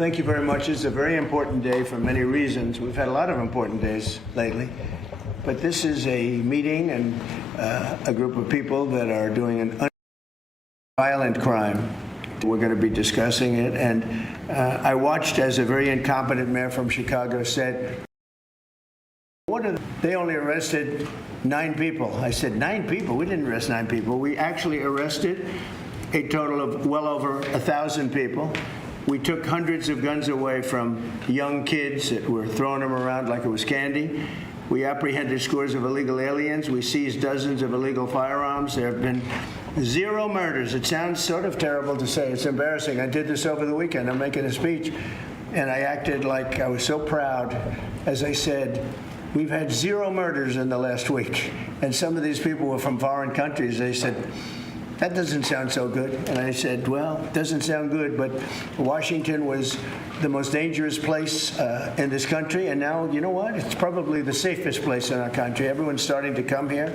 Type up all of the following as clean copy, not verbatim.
Thank you very much. It's a very important day for many reasons. We've had a lot of important days lately, but this is a meeting and a group of people that are doing an violent crime. We're going to be discussing it, and I watched as a very incompetent mayor from Chicago said, they only arrested 9 people. I said, 9 people? We didn't arrest 9 people. We actually arrested a total of well over 1,000 people. We took hundreds of guns away from young kids that were throwing them around like it was candy. We apprehended scores of illegal aliens. We seized dozens of illegal firearms. There have been 0 murders. It sounds sort of terrible to say. It's embarrassing. I did this over the weekend. I'm making a speech, and I acted like I was so proud as I said, we've had 0 murders in the last week. And some of these people were from foreign countries. They said, that doesn't sound so good. And I said, well, it doesn't sound good, but Washington was the most dangerous place in this country. And now, you know what? It's probably the safest place in our country. Everyone's starting to come here.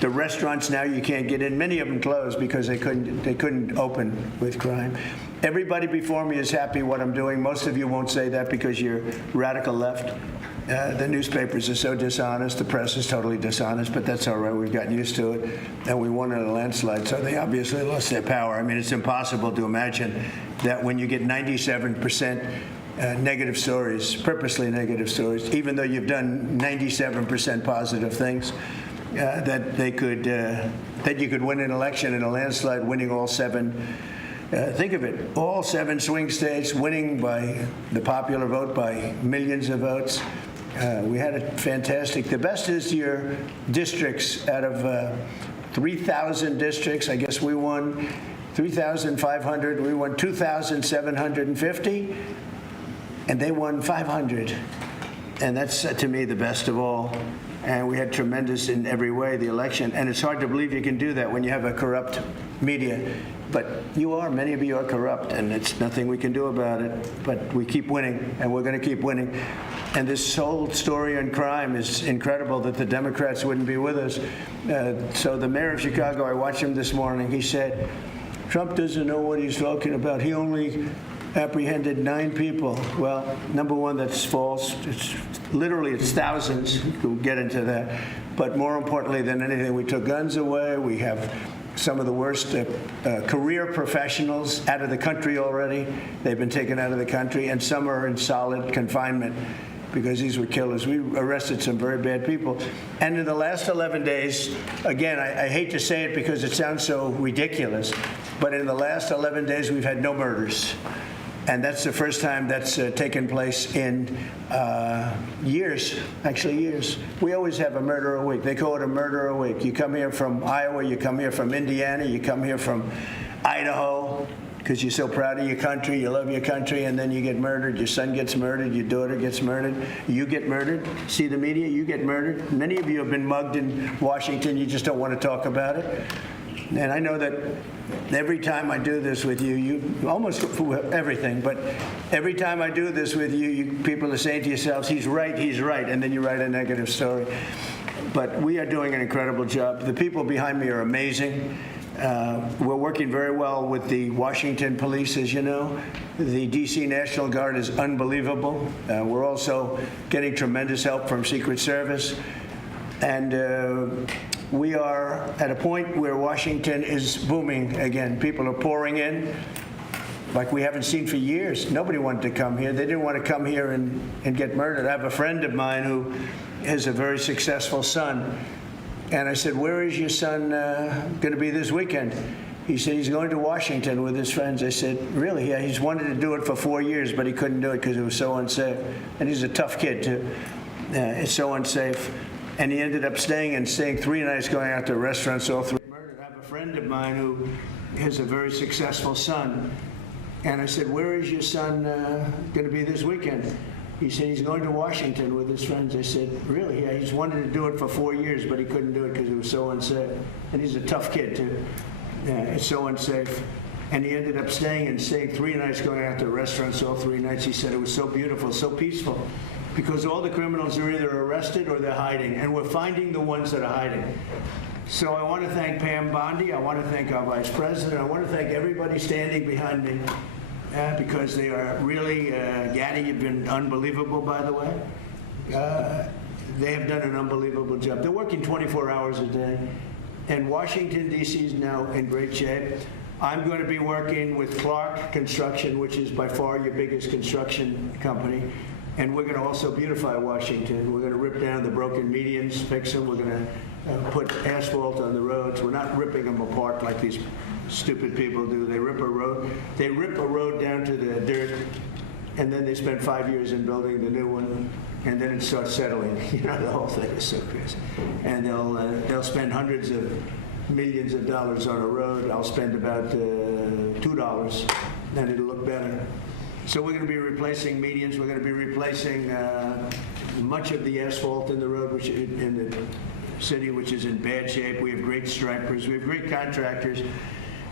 The restaurants now you can't get in. Many of them closed because they couldn't open with crime. Everybody before me is happy what I'm doing. Most of you won't say that because you're radical left. The newspapers are so dishonest. The press is totally dishonest, but that's all right. We've gotten used to it. And we won in a landslide, so they obviously lost their power. I mean, it's impossible to imagine that when you get 97% negative stories, purposely negative stories, even though you've done 97% positive things, that you could win an election in a landslide, winning all 7. Think of it, all 7 swing states, winning by the popular vote by millions of votes. We had a fantastic, the best is your districts. Out of 3,000 districts, I guess we won 3,500. We won 2,750, and they won 500. And that's, to me, the best of all. And we had tremendous in every way, the election. And it's hard to believe you can do that when you have a corrupt media. But many of you are corrupt, and it's nothing we can do about it. But we keep winning, and we're going to keep winning. And this whole story on crime is incredible that the Democrats wouldn't be with us. So the mayor of Chicago, I watched him this morning, he said, Trump doesn't know what he's talking about. He only apprehended 9 people. Well, number one, that's false. It's thousands. We'll get into that. But more importantly than anything, we took guns away. We have some of the worst career professionals out of the country already. They've been taken out of the country, and some are in solid confinement because these were killers. We arrested some very bad people. And in the last 11 days, again, I hate to say it because it sounds so ridiculous, but in the last 11 days, we've had no murders. And that's the first time that's taken place in years, actually years. We always have a murder a week. They call it a murder a week. You come here from Iowa, you come here from Indiana, you come here from Idaho, because you're so proud of your country, you love your country, and then you get murdered. Your son gets murdered, your daughter gets murdered, you get murdered. See the media, you get murdered. Many of you have been mugged in Washington, you just don't want to talk about it. And I know that every time I do this with you, you almost everything, but every time I do this with you, people are saying to yourselves, he's right, and then you write a negative story. But we are doing an incredible job. The people behind me are amazing. We're working very well with the Washington police, as you know. The D.C. National Guard is unbelievable. We're also getting tremendous help from Secret Service. And we are at a point where Washington is booming again. People are pouring in like we haven't seen for years. Nobody wanted to come here. They didn't want to come here and get murdered. I have a friend of mine who has a very successful son. And I said, where is your son going to be this weekend? He said he's going to Washington with his friends. I said, really? Yeah, he's wanted to do it for 4 years, but he couldn't do it because it was so unsafe. And he's a tough kid, too. It's so unsafe. And he ended up staying 3 nights, going out to restaurants, all 3 murdered. I have a friend of mine who has a very successful son. And I said, where is your son going to be this weekend? He said he's going to Washington with his friends. I said, really? Yeah, he's wanted to do it for 4 years, but he couldn't do it because it was so unsafe. And he's a tough kid, too. It's so unsafe. And he ended up staying 3 nights, going out to restaurants, all 3 nights. He said it was so beautiful, so peaceful. Because all the criminals are either arrested or they're hiding, and we're finding the ones that are hiding. So I want to thank Pam Bondi. I want to thank our Vice President. I want to thank everybody standing behind me. because they are really, Gaddy, you've been unbelievable, by the way. They have done an unbelievable job. They're working 24 hours a day. And Washington, D.C. is now in great shape. I'm going to be working with Clark Construction, which is by far your biggest construction company. And we're going to also beautify Washington. We're going to rip down the broken medians, fix them. We're going to put asphalt on the roads. We're not ripping them apart like these stupid people do. They rip a road down to the dirt, and then they spend 5 years in building the new one, and then it starts settling. You know, the whole thing is so crazy. And they'll spend hundreds of millions of dollars on a road. I'll spend about $2, then it'll look better. So we're going to be replacing medians. We're going to be replacing much of the asphalt in the road, which in the city, which is in bad shape. We have great stripers. We have great contractors,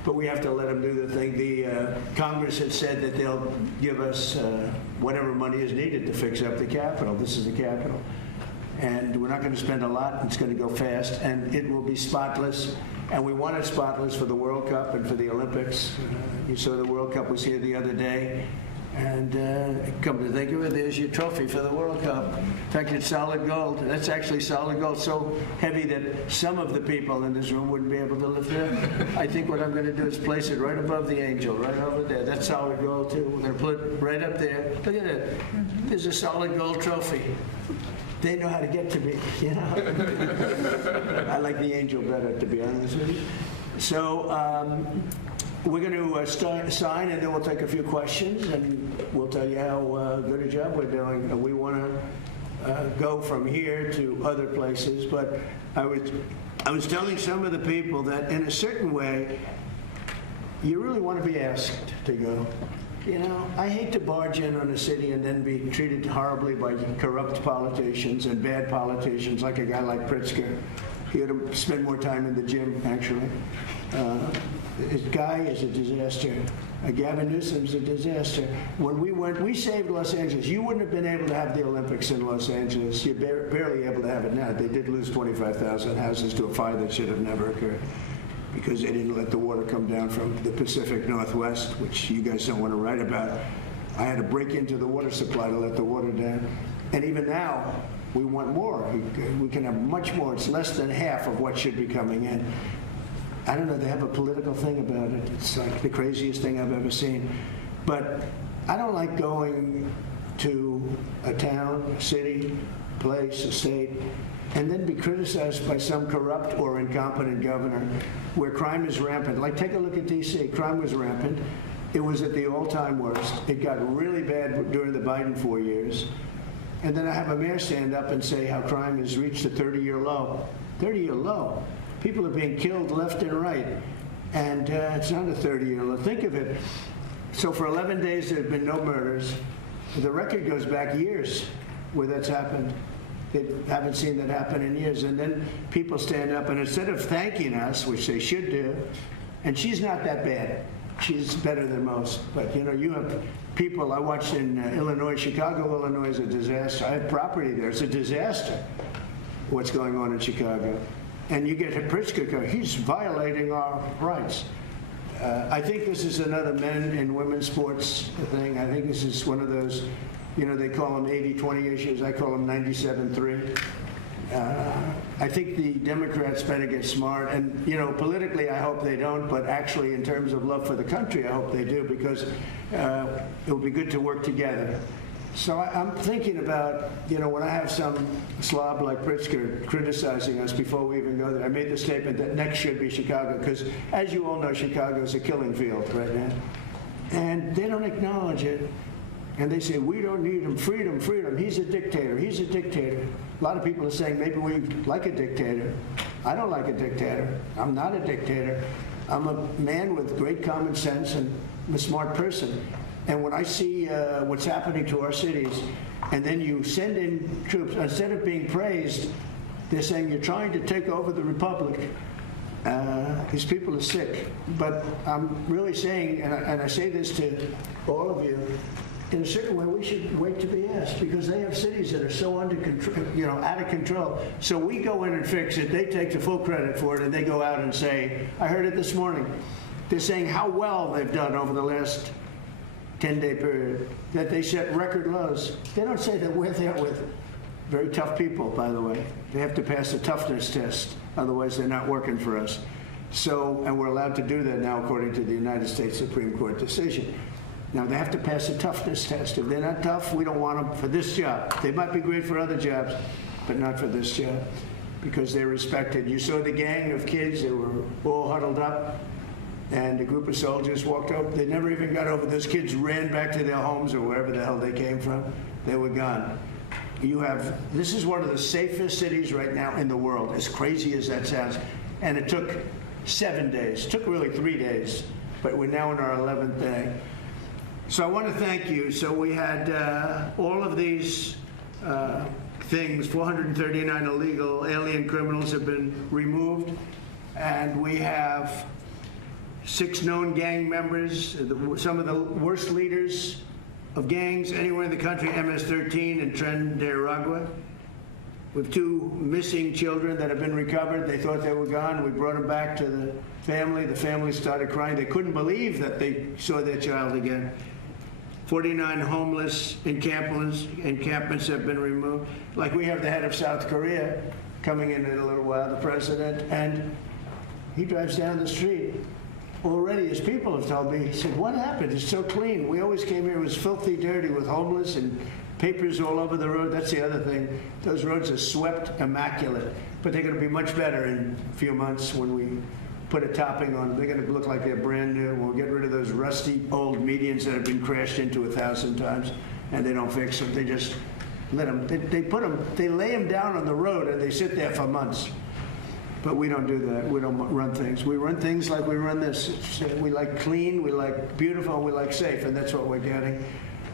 but we have to let them do the thing. The Congress has said that they'll give us whatever money is needed to fix up the Capitol. This is the Capitol. And we're not going to spend a lot. It's going to go fast, and it will be spotless. And we want it spotless for the World Cup and for the Olympics. You saw the World Cup was here the other day. And come to think of it, there's your trophy for the World Cup. In fact, it's solid gold. That's actually solid gold, so heavy that some of the people in this room wouldn't be able to lift it up. I think what I'm going to do is place it right above the angel, right over there. That's solid gold, too. We're going to put it right up there. Look at it. There's a solid gold trophy. They know how to get to me, you know. I like the angel better, to be honest with you. So, we're going to sign, and then we'll take a few questions, and we'll tell you how good a job we're doing. And we want to go from here to other places, but I was telling some of the people that in a certain way, you really want to be asked to go. You know, I hate to barge in on a city and then be treated horribly by corrupt politicians and bad politicians, like a guy like Pritzker. He ought to spend more time in the gym, actually. This guy is a disaster. Gavin Newsom's a disaster. When we saved Los Angeles. You wouldn't have been able to have the Olympics in Los Angeles. You're barely able to have it now. They did lose 25,000 houses to a fire that should have never occurred because they didn't let the water come down from the Pacific Northwest, which you guys don't want to write about. I had to break into the water supply to let the water down. And even now, we want more. We can have much more. It's less than half of what should be coming in. I don't know, they have a political thing about it. It's like the craziest thing I've ever seen. But I don't like going to a town, a city, place, a state, and then be criticized by some corrupt or incompetent governor where crime is rampant. Like, take a look at D.C. Crime was rampant. It was at the all-time worst. It got really bad during the Biden 4 years. And then I have a mayor stand up and say how crime has reached a 30-year low. 30-year low. People are being killed left and right. And it's not a 30-year low. Think of it. So for 11 days, there have been no murders. The record goes back years where that's happened. They haven't seen that happen in years. And then people stand up, and instead of thanking us, which they should do, and she's not that bad. She's better than most. But, you know, you have people, I watched in Illinois, Chicago, Illinois is a disaster. I have property there. It's a disaster what's going on in Chicago. And you get Pritzker, he's violating our rights. I think this is another men and women's sports thing. I think this is one of those, you know, they call them 80-20 issues. I call them 97-3. I think the Democrats better get smart. And, you know, politically, I hope they don't. But actually, in terms of love for the country, I hope they do, because it will be good to work together. So I'm thinking about, you know, when I have some slob like Pritzker criticizing us before we even go there, I made the statement that next should be Chicago, because as you all know, Chicago is a killing field right now. And they don't acknowledge it. And they say, we don't need him, freedom, freedom. He's a dictator, he's a dictator. A lot of people are saying maybe we like a dictator. I don't like a dictator. I'm not a dictator. I'm a man with great common sense and I'm a smart person. And when I see what's happening to our cities, and then you send in troops, instead of being praised, they're saying you're trying to take over the republic. These people are sick. But I'm really saying, and I say this to all of you, in a certain way, we should wait to be asked, because they have cities that are so under control, you know, out of control. So we go in and fix it. They take the full credit for it, and they go out and say, I heard it this morning. They're saying how well they've done over the last 10-day period, that they set record lows. They don't say that we're there with very tough people, by the way. They have to pass a toughness test. Otherwise, they're not working for us. So, and we're allowed to do that now according to the United States Supreme Court decision. Now, they have to pass a toughness test. If they're not tough, we don't want them for this job. They might be great for other jobs, but not for this job, because they're respected. You saw the gang of kids. They were all huddled up, and a group of soldiers walked over. They never even got over. Those kids ran back to their homes or wherever the hell they came from. They were gone. This is one of the safest cities right now in the world, as crazy as that sounds. And it took 7 days. It took really 3 days, but we're now in our 11th day. So I want to thank you. So we had all of these things, 439 illegal alien criminals have been removed, and we have 6 known gang members, some of the worst leaders of gangs anywhere in the country, MS-13 and Tren de Aragua. We have 2 missing children that have been recovered. They thought they were gone. We brought them back to the family. The family started crying. They couldn't believe that they saw their child again. 49 homeless encampments have been removed. Like, we have the head of South Korea coming in a little while, the president, and he drives down the street. Already, his people have told me, he said, what happened? It's so clean. We always came here, it was filthy dirty with homeless and papers all over the road. That's the other thing. Those roads are swept immaculate, but they're going to be much better in a few months when we put a topping on them. They're going to look like they're brand new. We'll get rid of those rusty old medians that have been crashed into 1,000 times, and they don't fix them. They just let them, they lay them down on the road and they sit there for months. But we don't do that. We don't run things. We run things like we run this. We like clean, we like beautiful, and we like safe, and that's what we're getting.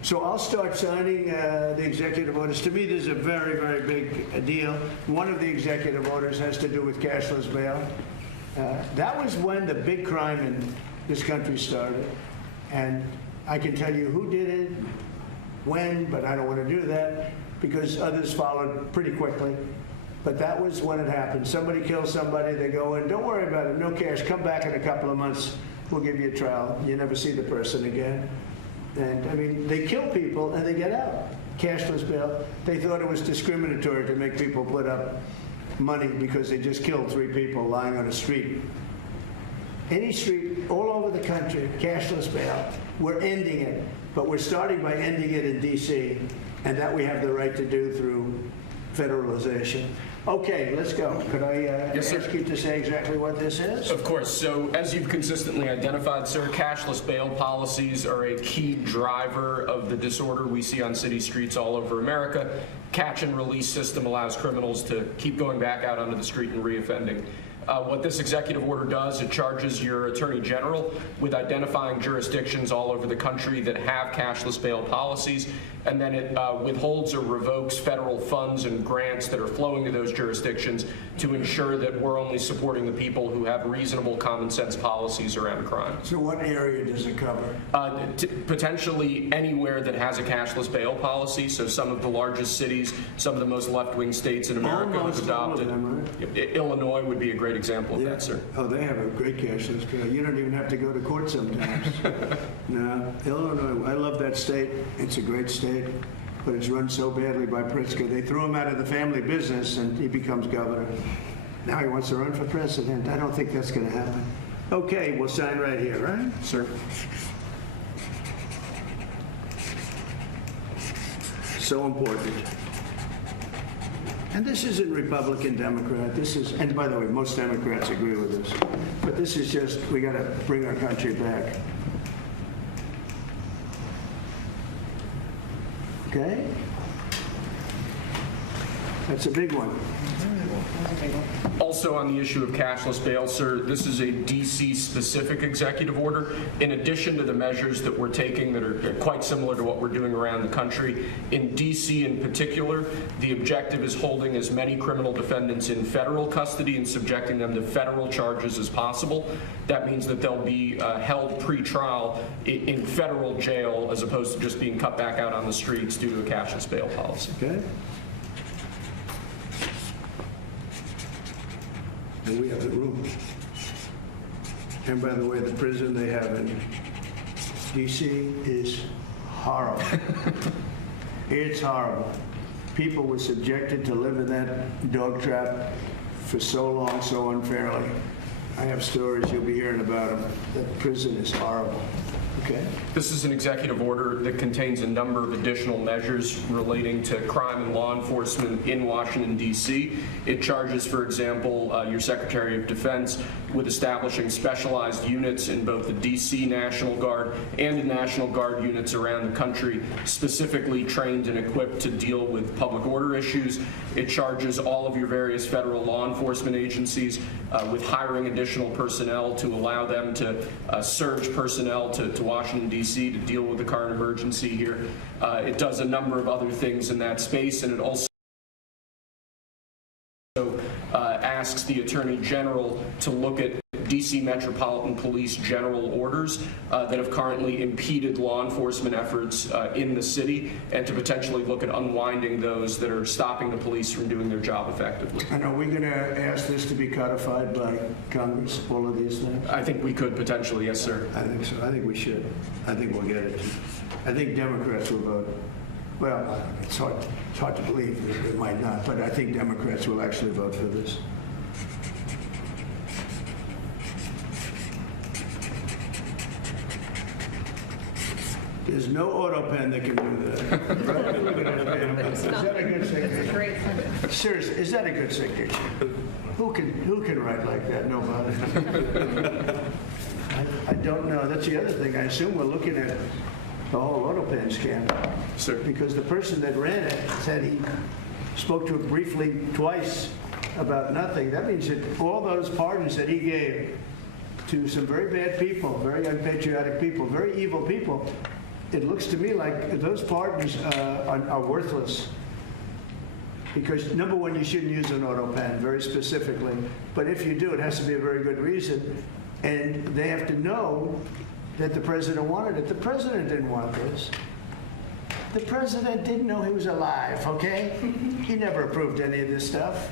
So I'll start signing the executive orders. To me, this is a very, very big deal. One of the executive orders has to do with cashless bail. That was when the big crime in this country started. And I can tell you who did it, when, but I don't want to do that because others followed pretty quickly. But that was when it happened. Somebody kills somebody, they go in, don't worry about it, no cash, come back in a couple of months, we'll give you a trial. You never see the person again. And I mean, they kill people and they get out. Cashless bail. They thought it was discriminatory to make people put up money because they just killed 3 people lying on a street. Any street all over the country, cashless bail. We're ending it, but we're starting by ending it in D.C., and that we have the right to do through federalization. Okay, let's go. Could I Yes, ask you to say exactly what this is? Of course. So, as you've consistently identified, sir, cashless bail policies are a key driver of the disorder we see on city streets all over America. Catch and release system allows criminals to keep going back out onto the street and reoffending. What this executive order does, it charges your attorney general with identifying jurisdictions all over the country that have cashless bail policies, and then it withholds or revokes federal funds and grants that are flowing to those jurisdictions to ensure that we're only supporting the people who have reasonable common sense policies around crime. So what area does it cover? Potentially anywhere that has a cashless bail policy. So some of the largest cities, some of the most left-wing states in America have adopted. All of them, right? Illinois would be a great example of that, sir. Oh, they have a great cashless bail. You don't even have to go to court sometimes. No, Illinois, I love that state. It's a great state, but it's run so badly by Pritzker. They threw him out of the family business and he becomes governor. Now he wants to run for president. I don't think that's going to happen. Okay, we'll sign right here, right? Sir. So important. And this isn't Republican, Democrat. This is, and by the way, most Democrats agree with this. But this is just, we got to bring our country back. Okay? That's a big one. Also on the issue of cashless bail, sir, this is a D.C.-specific executive order. In addition to the measures that we're taking that are quite similar to what we're doing around the country, in D.C. in particular, the objective is holding as many criminal defendants in federal custody and subjecting them to federal charges as possible. That means that they'll be held pre-trial in federal jail as opposed to just being cut back out on the streets due to a cashless bail policy. Okay? And we have the room. And by the way, the prison they have in D.C. is horrible. It's horrible. People were subjected to live in that dog trap for so long, so unfairly. I have stories, you'll be hearing about them. That prison is horrible. Okay? This is an executive order that contains a number of additional measures relating to crime and law enforcement in Washington, D.C. It charges, for example, your Secretary of Defense with establishing specialized units in both the D.C. National Guard and the National Guard units around the country, specifically trained and equipped to deal with public order issues. It charges all of your various federal law enforcement agencies with hiring additional personnel to allow them to surge personnel to Washington, D.C. to deal with the current emergency here. It does a number of other things in that space, and it also asks the Attorney General to look at D.C. Metropolitan Police general orders that have currently impeded law enforcement efforts in the city, and to potentially look at unwinding those that are stopping the police from doing their job effectively. And are we going to ask this to be codified by Congress, all of these things? I think we could potentially, yes, sir. I think so. I think we should. I think we'll get it. I think Democrats will vote. Well, it's hard to believe that they might not, but I think Democrats will actually vote for this. There's no auto pen that can do that. Right? Look at that. Is that a good signature? Great sentence. Seriously, is that a good signature? Who can write like that? Nobody. I don't know. That's the other thing. I assume we're looking at the whole auto pen scandal. Sir. Because the person that ran it said he spoke to it briefly twice about nothing. That means that all those pardons that he gave to some very bad people, very unpatriotic people, very evil people, it looks to me like those pardons are worthless. Because, number one, you shouldn't use an auto pen, very specifically. But if you do, it has to be a very good reason. And they have to know that the president wanted it. The president didn't want this. The president didn't know he was alive, okay? He never approved any of this stuff.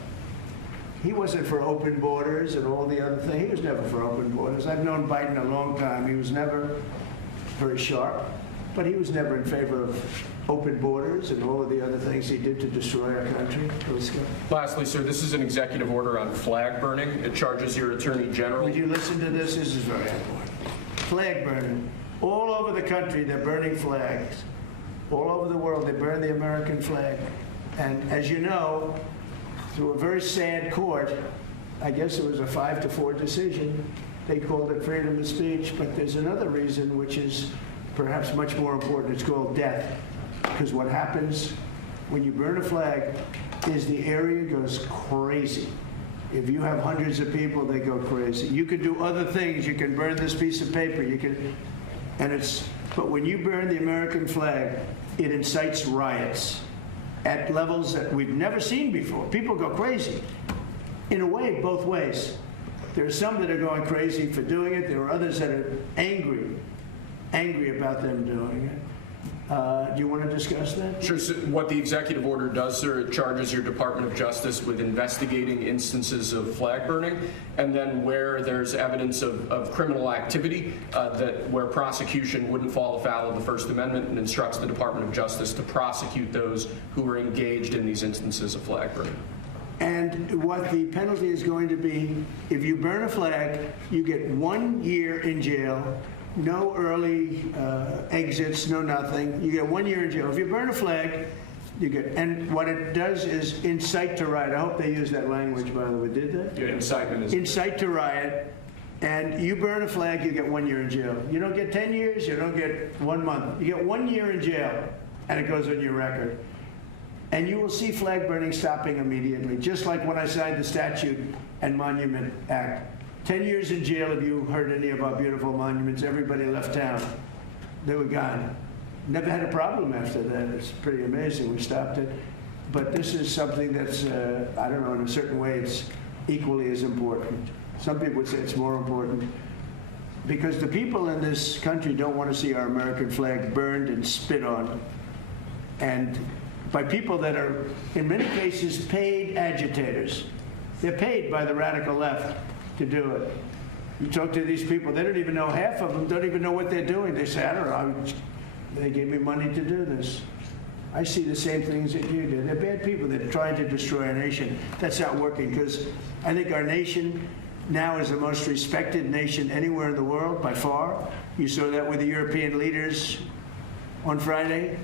He wasn't for open borders and all the other things. He was never for open borders. I've known Biden a long time. He was never very sharp, but he was never in favor of open borders and all of the other things he did to destroy our country. Let's go. Lastly, sir, this is an executive order on flag burning. It charges your Attorney General. Would you listen to this? This is very important. Flag burning. All over the country, they're burning flags. All over the world, they burn the American flag. And as you know, through a very sad court, I guess it was a 5-4 decision, they called it freedom of speech, but there's another reason which is perhaps much more important. It's called death. Because what happens when you burn a flag is the area goes crazy. If you have hundreds of people, they go crazy. You can do other things. You can burn this piece of paper. You can, but when you burn the American flag, it incites riots at levels that we've never seen before. People go crazy. In a way, both ways. There are some that are going crazy for doing it. There are others that are angry about them doing it. Do you want to discuss that? Sure. So what the executive order does, sir, it charges your Department of Justice with investigating instances of flag burning, and then where there's evidence of criminal activity, where prosecution wouldn't fall afoul of the First Amendment, and instructs the Department of Justice to prosecute those who are engaged in these instances of flag burning. And what the penalty is going to be, if you burn a flag, you get 1 year in jail. No early exits, no nothing. You get 1 year in jail. If you burn a flag, you get, and what it does is incite to riot. I hope they use that language, by the way. Did they? Yeah, incitement is incite to riot. And you burn a flag, you get 1 year in jail. You don't get 10 years, you don't get 1 month. You get 1 year in jail, and it goes on your record. And you will see flag burning stopping immediately, just like when I signed the Statute and Monument Act. 10 years in jail if you hurt any of our beautiful monuments. Everybody left town. They were gone. Never had a problem after that. It's pretty amazing. We stopped it. But this is something that's, I don't know, in a certain way, it's equally as important. Some people would say it's more important. Because the people in this country don't want to see our American flag burned and spit on. And by people that are, in many cases, paid agitators. They're paid by the radical left to do it. You talk to these people, they don't even know, half of them don't even know what they're doing. They say, I don't know, they gave me money to do this. I see the same things that you do. They're bad people that are trying to destroy our nation. That's not working, because I think our nation now is the most respected nation anywhere in the world, by far. You saw that with the European leaders on Friday.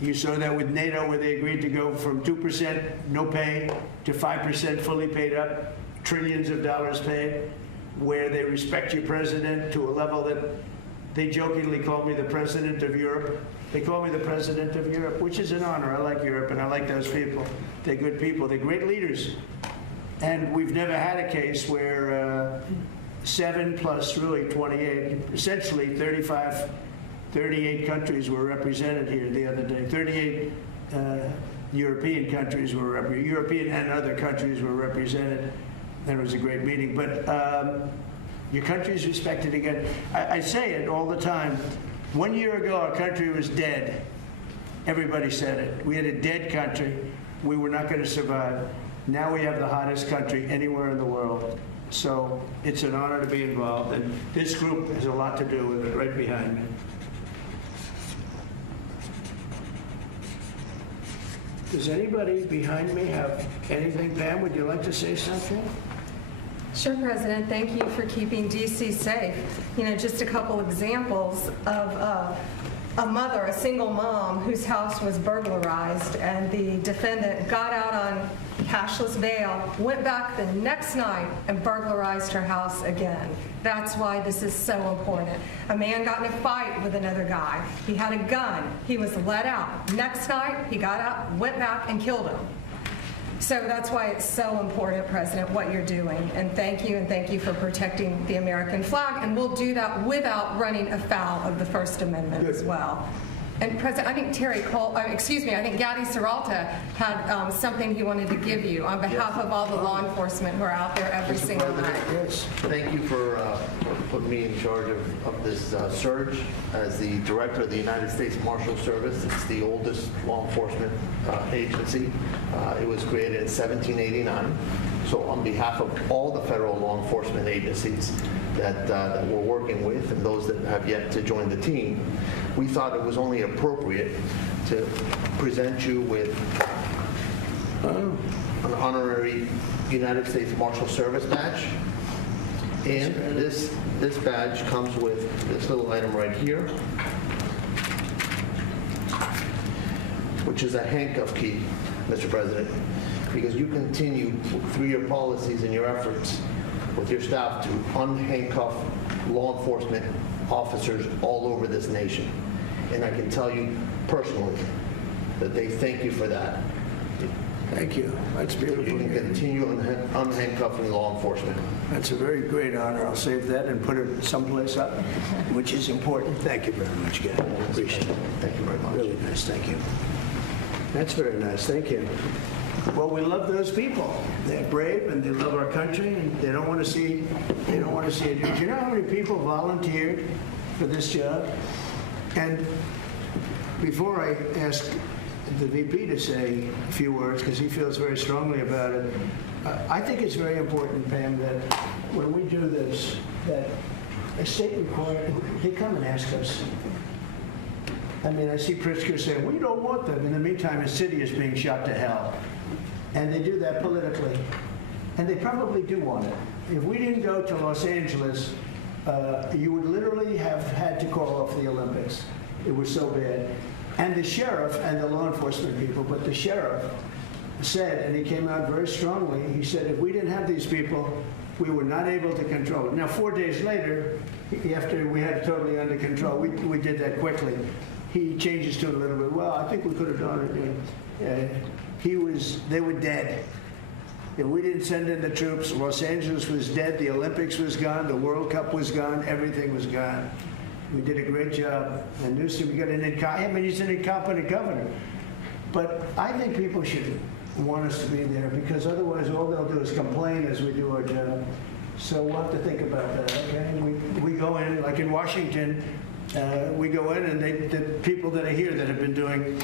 You saw that with NATO, where they agreed to go from 2% no pay to 5% fully paid up, trillions of dollars paid, where they respect your president to a level that they jokingly call me the president of Europe. They call me the president of Europe, which is an honor. I like Europe, and I like those people. They're good people. They're great leaders. And we've never had a case where 7 plus really 28, essentially 38 countries were represented here the other day. 38 European countries were European and other countries were represented. That was a great meeting. But your country's respected again. I say it all the time. 1 year ago, our country was dead. Everybody said it. We had a dead country. We were not going to survive. Now we have the hottest country anywhere in the world. So it's an honor to be involved. And this group has a lot to do with it, right behind me. Does anybody behind me have anything? Pam, would you like to say something? Sure, President. Thank you for keeping D.C. safe. You know, just a couple examples of a mother, a single mom, whose house was burglarized, and the defendant got out on cashless bail, went back the next night and burglarized her house again. That's why this is so important. A man got in a fight with another guy. He had a gun. He was let out. Next night, he got out, went back, and killed him. So that's why it's so important, President, what you're doing. And thank you for protecting the American flag. And we'll do that without running afoul of the First Amendment as well. And President, I think I think Gadi Serralta had something he wanted to give you on behalf of all the law enforcement who are out there every single night. Yes. Thank you for putting me in charge of this surge. As the director of the United States Marshal Service, it's the oldest law enforcement agency. It was created in 1789. So on behalf of all the federal law enforcement agencies that we're working with and those that have yet to join the team, we thought it was only appropriate to present you with an honorary United States Marshal Service badge. And this badge comes with this little item right here, which is a handcuff key, Mr. President, because you continue through your policies and your efforts with your staff to unhandcuff law enforcement officers all over this nation. And I can tell you personally that they thank you for that. Thank you. That's beautiful. You can continue unhandcuffing law enforcement. That's a very great honor. I'll save that and put it someplace up, which is important. Thank you very much, Gary. Appreciate it. Thank you very much. Really nice. Thank you. That's very nice. Thank you. Well, we love those people. They're brave and they love our country, and they don't want to see it. Do you know how many people volunteered for this job? And before I ask the VP to say a few words, because he feels very strongly about it, I think it's very important, Pam, that when we do this, that a state required, they come and ask us. I mean, I see Pritzker saying, we don't want them. In the meantime, his city is being shot to hell. And they do that politically. And they probably do want it. If we didn't go to Los Angeles, you would literally have had to call off the Olympics. It was so bad. And the sheriff and the law enforcement people, but the sheriff said, and he came out very strongly, he said, if we didn't have these people, we were not able to control it. Now, 4 days later, after we had it totally under control, we did that quickly. He changed his tune a little bit. Well, I think we could have done it. They were dead. If we didn't send in the troops, Los Angeles was dead, the Olympics was gone, the World Cup was gone, everything was gone. We did a great job. And Newsom, we got he's an incompetent governor. But I think people should want us to be there, because otherwise all they'll do is complain as we do our job. So we'll have to think about that, okay? We go in, like in Washington, we go in and the people that are here that have been doing,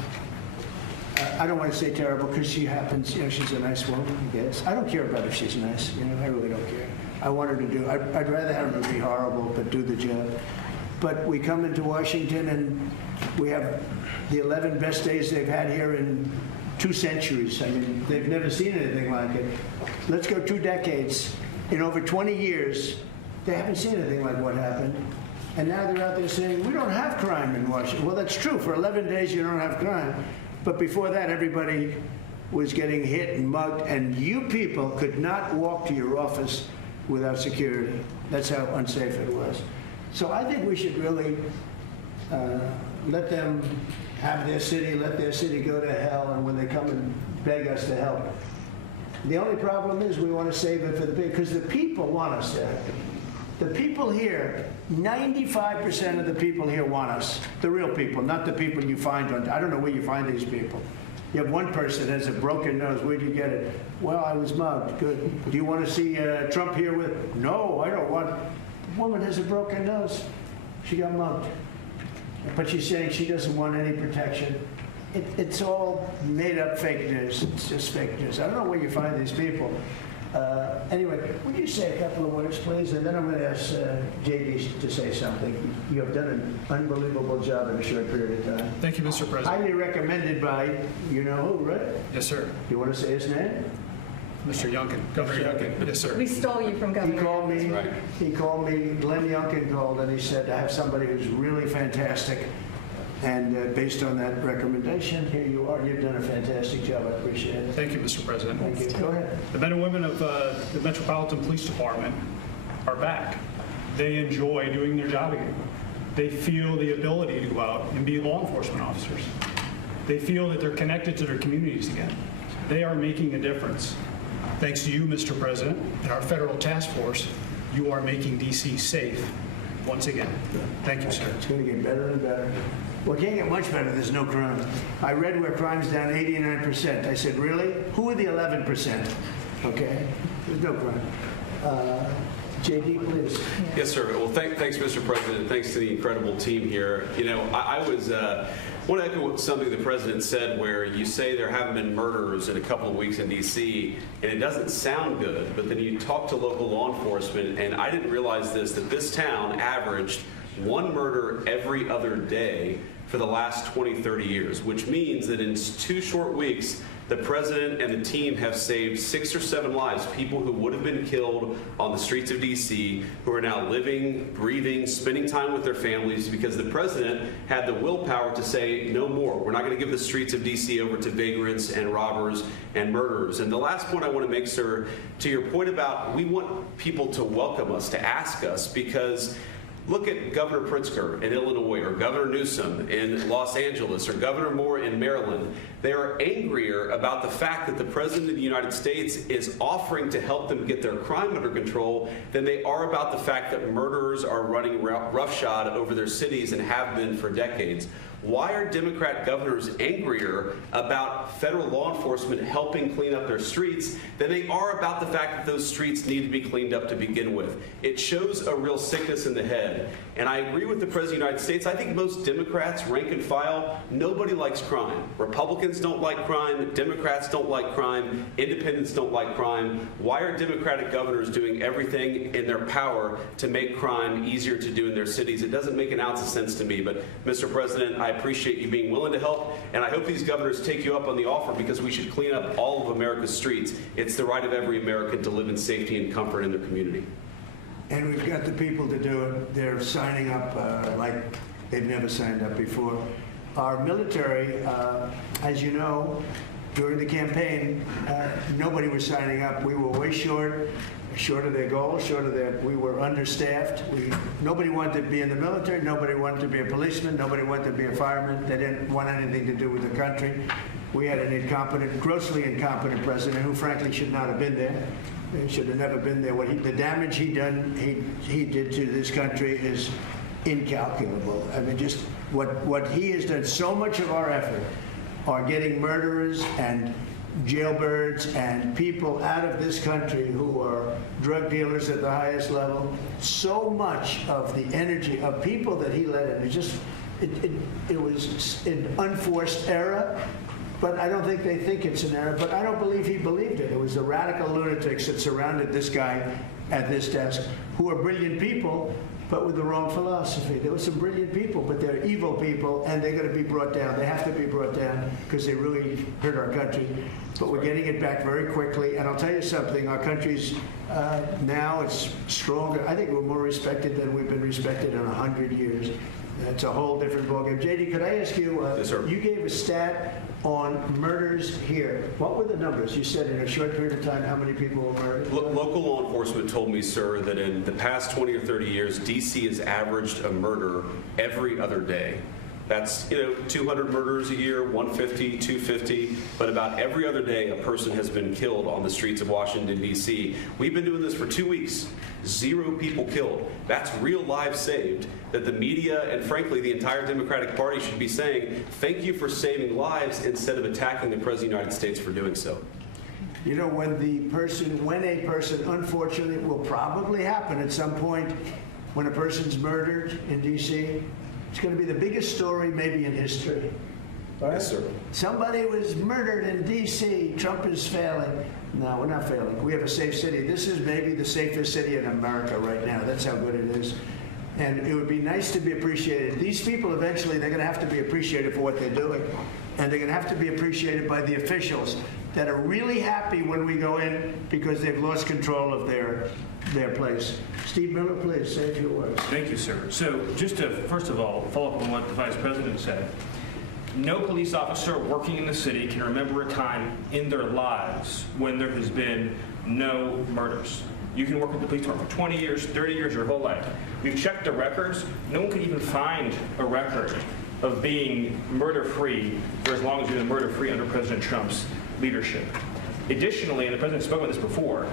I don't want to say terrible, because she happens, she's a nice woman, I guess. I don't care about if she's nice, I really don't care. I wanted to do. I'd rather have them be horrible, but do the job. But we come into Washington and we have the 11 best days they've had here in 2 centuries. I mean, they've never seen anything like it. Let's go 2 decades. In over 20 years, they haven't seen anything like what happened. And now they're out there saying, we don't have crime in Washington. Well, that's true. For 11 days, you don't have crime. But before that, everybody was getting hit and mugged, and you people could not walk to your office without security. That's how unsafe it was. So I think we should really let them have their city, let their city go to hell, and when they come and beg us to help. The only problem is we want to save it for the people, because the people want us to help. The people here, 95% of the people here want us. The real people, not the people you find on, I don't know where you find these people. You have one person that has a broken nose. Where'd you get it? Well, I was mugged. Good. Do you want to see Trump here with? No, I don't want. The woman has a broken nose. She got mugged. But she's saying she doesn't want any protection. It's all made up fake news. It's just fake news. I don't know where you find these people. Anyway, would you say a couple of words, please? And then I'm going to ask JD to say something. You have done an unbelievable job in a short period of time. Thank you, Mr. President. Highly recommended by, you know who, right? Yes, sir. You want to say his name? Mr. Youngkin, Governor Youngkin. Yes, sir. We stole you from He Governor. called me. That's right. He called me. Glenn Youngkin called, and he said, "I have somebody who's really fantastic." And based on that recommendation, here you are. You've done a fantastic job. I appreciate it. Thank you, Mr. President. Thank you. Go ahead. The men and women of the Metropolitan Police Department are back. They enjoy doing their job again. They feel the ability to go out and be law enforcement officers. They feel that they're connected to their communities again. They are making a difference. Thanks to you, Mr. President, and our federal task force, you are making D.C. safe once again. Thank you, sir. It's going to get better and better. Well, it can't get much better. There's no crime. I read where crime's down 89%. I said, really? Who are the 11%? Okay? There's no crime. JD, please. Yes, sir. Well, thanks, Mr. President. Thanks to the incredible team here. You know, I want to echo something the President said, where you say there haven't been murders in a couple of weeks in D.C., and it doesn't sound good, but then you talk to local law enforcement, and I didn't realize this, that this town averaged 1 murder every other day for the last 20, 30 years, which means that in 2 short weeks, the President and the team have saved 6 or 7 lives, people who would have been killed on the streets of D.C., who are now living, breathing, spending time with their families, because the President had the willpower to say, no more. We're not going to give the streets of D.C. over to vagrants and robbers and murderers. And the last point I want to make, sir, to your point about we want people to welcome us, to ask us, because look at Governor Pritzker in Illinois, or Governor Newsom in Los Angeles, or Governor Moore in Maryland. They are angrier about the fact that the President of the United States is offering to help them get their crime under control than they are about the fact that murderers are running roughshod over their cities and have been for decades. Why are Democrat governors angrier about federal law enforcement helping clean up their streets than they are about the fact that those streets need to be cleaned up to begin with? It shows a real sickness in the head. And I agree with the President of the United States. I think most Democrats, rank and file, nobody likes crime. Republicans don't like crime. Democrats don't like crime. Independents don't like crime. Why are Democratic governors doing everything in their power to make crime easier to do in their cities? It doesn't make an ounce of sense to me. But, Mr. President, I appreciate you being willing to help, and I hope these governors take you up on the offer, because we should clean up all of America's streets. It's the right of every American to live in safety and comfort in their community. And we've got the people to do it. They're signing up like they've never signed up before. Our military, as you know, during the campaign, nobody was signing up. We were way short of their goal, we were understaffed. Nobody wanted to be in the military. Nobody wanted to be a policeman. Nobody wanted to be a fireman. They didn't want anything to do with the country. We had an incompetent, grossly incompetent president who frankly should not have been there. He should have never been there. The damage he did to this country is incalculable. I mean, just what he has done. So much of our effort are getting murderers and jailbirds and people out of this country who are drug dealers at the highest level. So much of the energy of people that he led in, it was an unforced error. But I don't think they think it's an error. But I don't believe he believed it. It was the radical lunatics that surrounded this guy at this desk who are brilliant people, but with the wrong philosophy. There were some brilliant people, but they're evil people, and they're going to be brought down. They have to be brought down because they really hurt our country. But we're getting it back very quickly. And I'll tell you something, our country's now it's stronger. I think we're more respected than we've been respected in 100 years. It's a whole different ballgame. JD, could I ask you, Yes, sir. You gave a stat on murders here. What were the numbers? You said in a short period of time how many people were murdered? Local law enforcement told me, sir, that in the past 20 or 30 years, D.C. has averaged a murder every other day. That's, 200 murders a year, 150, 250, but about every other day a person has been killed on the streets of Washington, D.C. We've been doing this for 2 weeks. 0 people killed. That's real lives saved that the media and, frankly, the entire Democratic Party should be saying, thank you for saving lives instead of attacking the President of the United States for doing so. You know, when a person, unfortunately, it will probably happen at some point, when a person's murdered in D.C., it's going to be the biggest story maybe in history. Right? Yes, sir. Somebody was murdered in D.C. Trump is failing. No, we're not failing. We have a safe city. This is maybe the safest city in America right now. That's how good it is. And it would be nice to be appreciated. These people eventually, they're going to have to be appreciated for what they're doing. And they're going to have to be appreciated by the officials that are really happy when we go in because they've lost control of their place. Steve Miller, please, say a few words. Thank you, sir. So just to, first of all, follow up on what the Vice President said, no police officer working in the city can remember a time in their lives when there has been no murders. You can work with the police department for 20 years, 30 years, your whole life. We've checked the records. No one could even find a record of being murder-free for as long as you've been murder-free under President Trump's leadership. Additionally, and the President spoke about this before,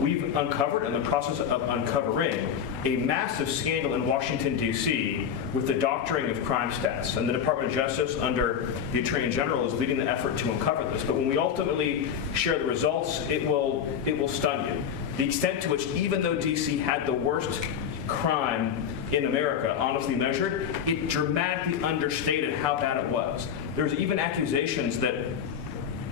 we've uncovered, in the process of uncovering, a massive scandal in Washington, D.C. with the doctoring of crime stats. And the Department of Justice, under the Attorney General, is leading the effort to uncover this. But when we ultimately share the results, it will stun you. The extent to which, even though D.C. had the worst crime in America, honestly measured, it dramatically understated how bad it was. There's even accusations that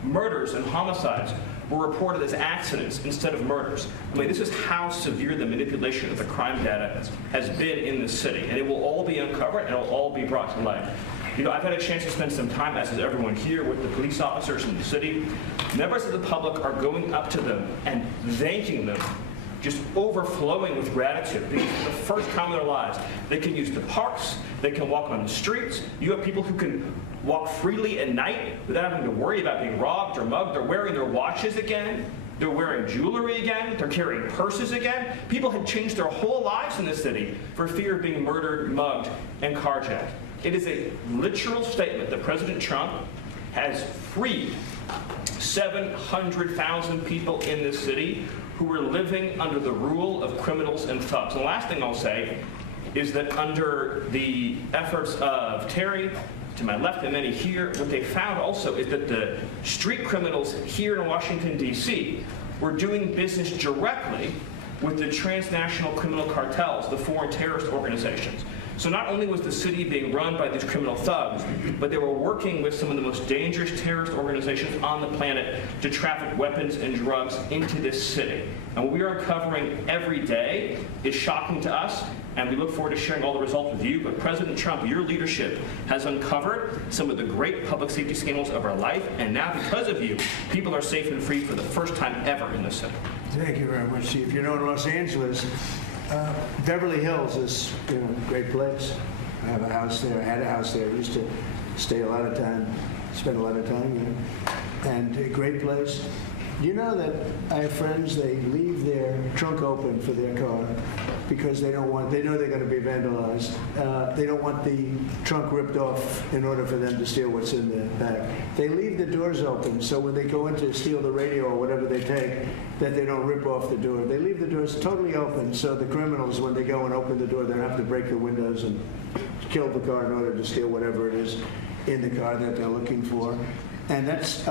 murders and homicides were reported as accidents instead of murders. I mean, this is how severe the manipulation of the crime data has been in this city, and it will all be uncovered and it will all be brought to light. I've had a chance to spend some time, as is everyone here, with the police officers in the city. Members of the public are going up to them and thanking them, just overflowing with gratitude. Because for the first time in their lives, they can use the parks, they can walk on the streets. You have people who can walk freely at night without having to worry about being robbed or mugged. They're wearing their watches again. They're wearing jewelry again. They're carrying purses again. People had changed their whole lives in this city for fear of being murdered, mugged, and carjacked. It is a literal statement that President Trump has freed 700,000 people in this city who were living under the rule of criminals and thugs. And the last thing I'll say is that under the efforts of Terry, to my left and many here, what they found also is that the street criminals here in Washington, D.C. were doing business directly with the transnational criminal cartels, the foreign terrorist organizations. So not only was the city being run by these criminal thugs, but they were working with some of the most dangerous terrorist organizations on the planet to traffic weapons and drugs into this city. And what we are uncovering every day is shocking to us, and we look forward to sharing all the results with you. But President Trump, your leadership has uncovered some of the great public safety scandals of our life, and now because of you, people are safe and free for the first time ever in this city. Thank you very much, Chief. In Los Angeles, Beverly Hills is a great place. I have a house there. I had a house there. I used to stay a lot of time, spend a lot of time there. And a great place. You know that I have friends, they leave their trunk open for their car because they know they're going to be vandalized. They don't want the trunk ripped off in order for them to steal what's in the back. They leave the doors open so when they go in to steal the radio or whatever they take, that they don't rip off the door. They leave the doors totally open so the criminals, when they go and open the door, they don't have to break the windows and kill the car in order to steal whatever it is in the car that they're looking for. And that's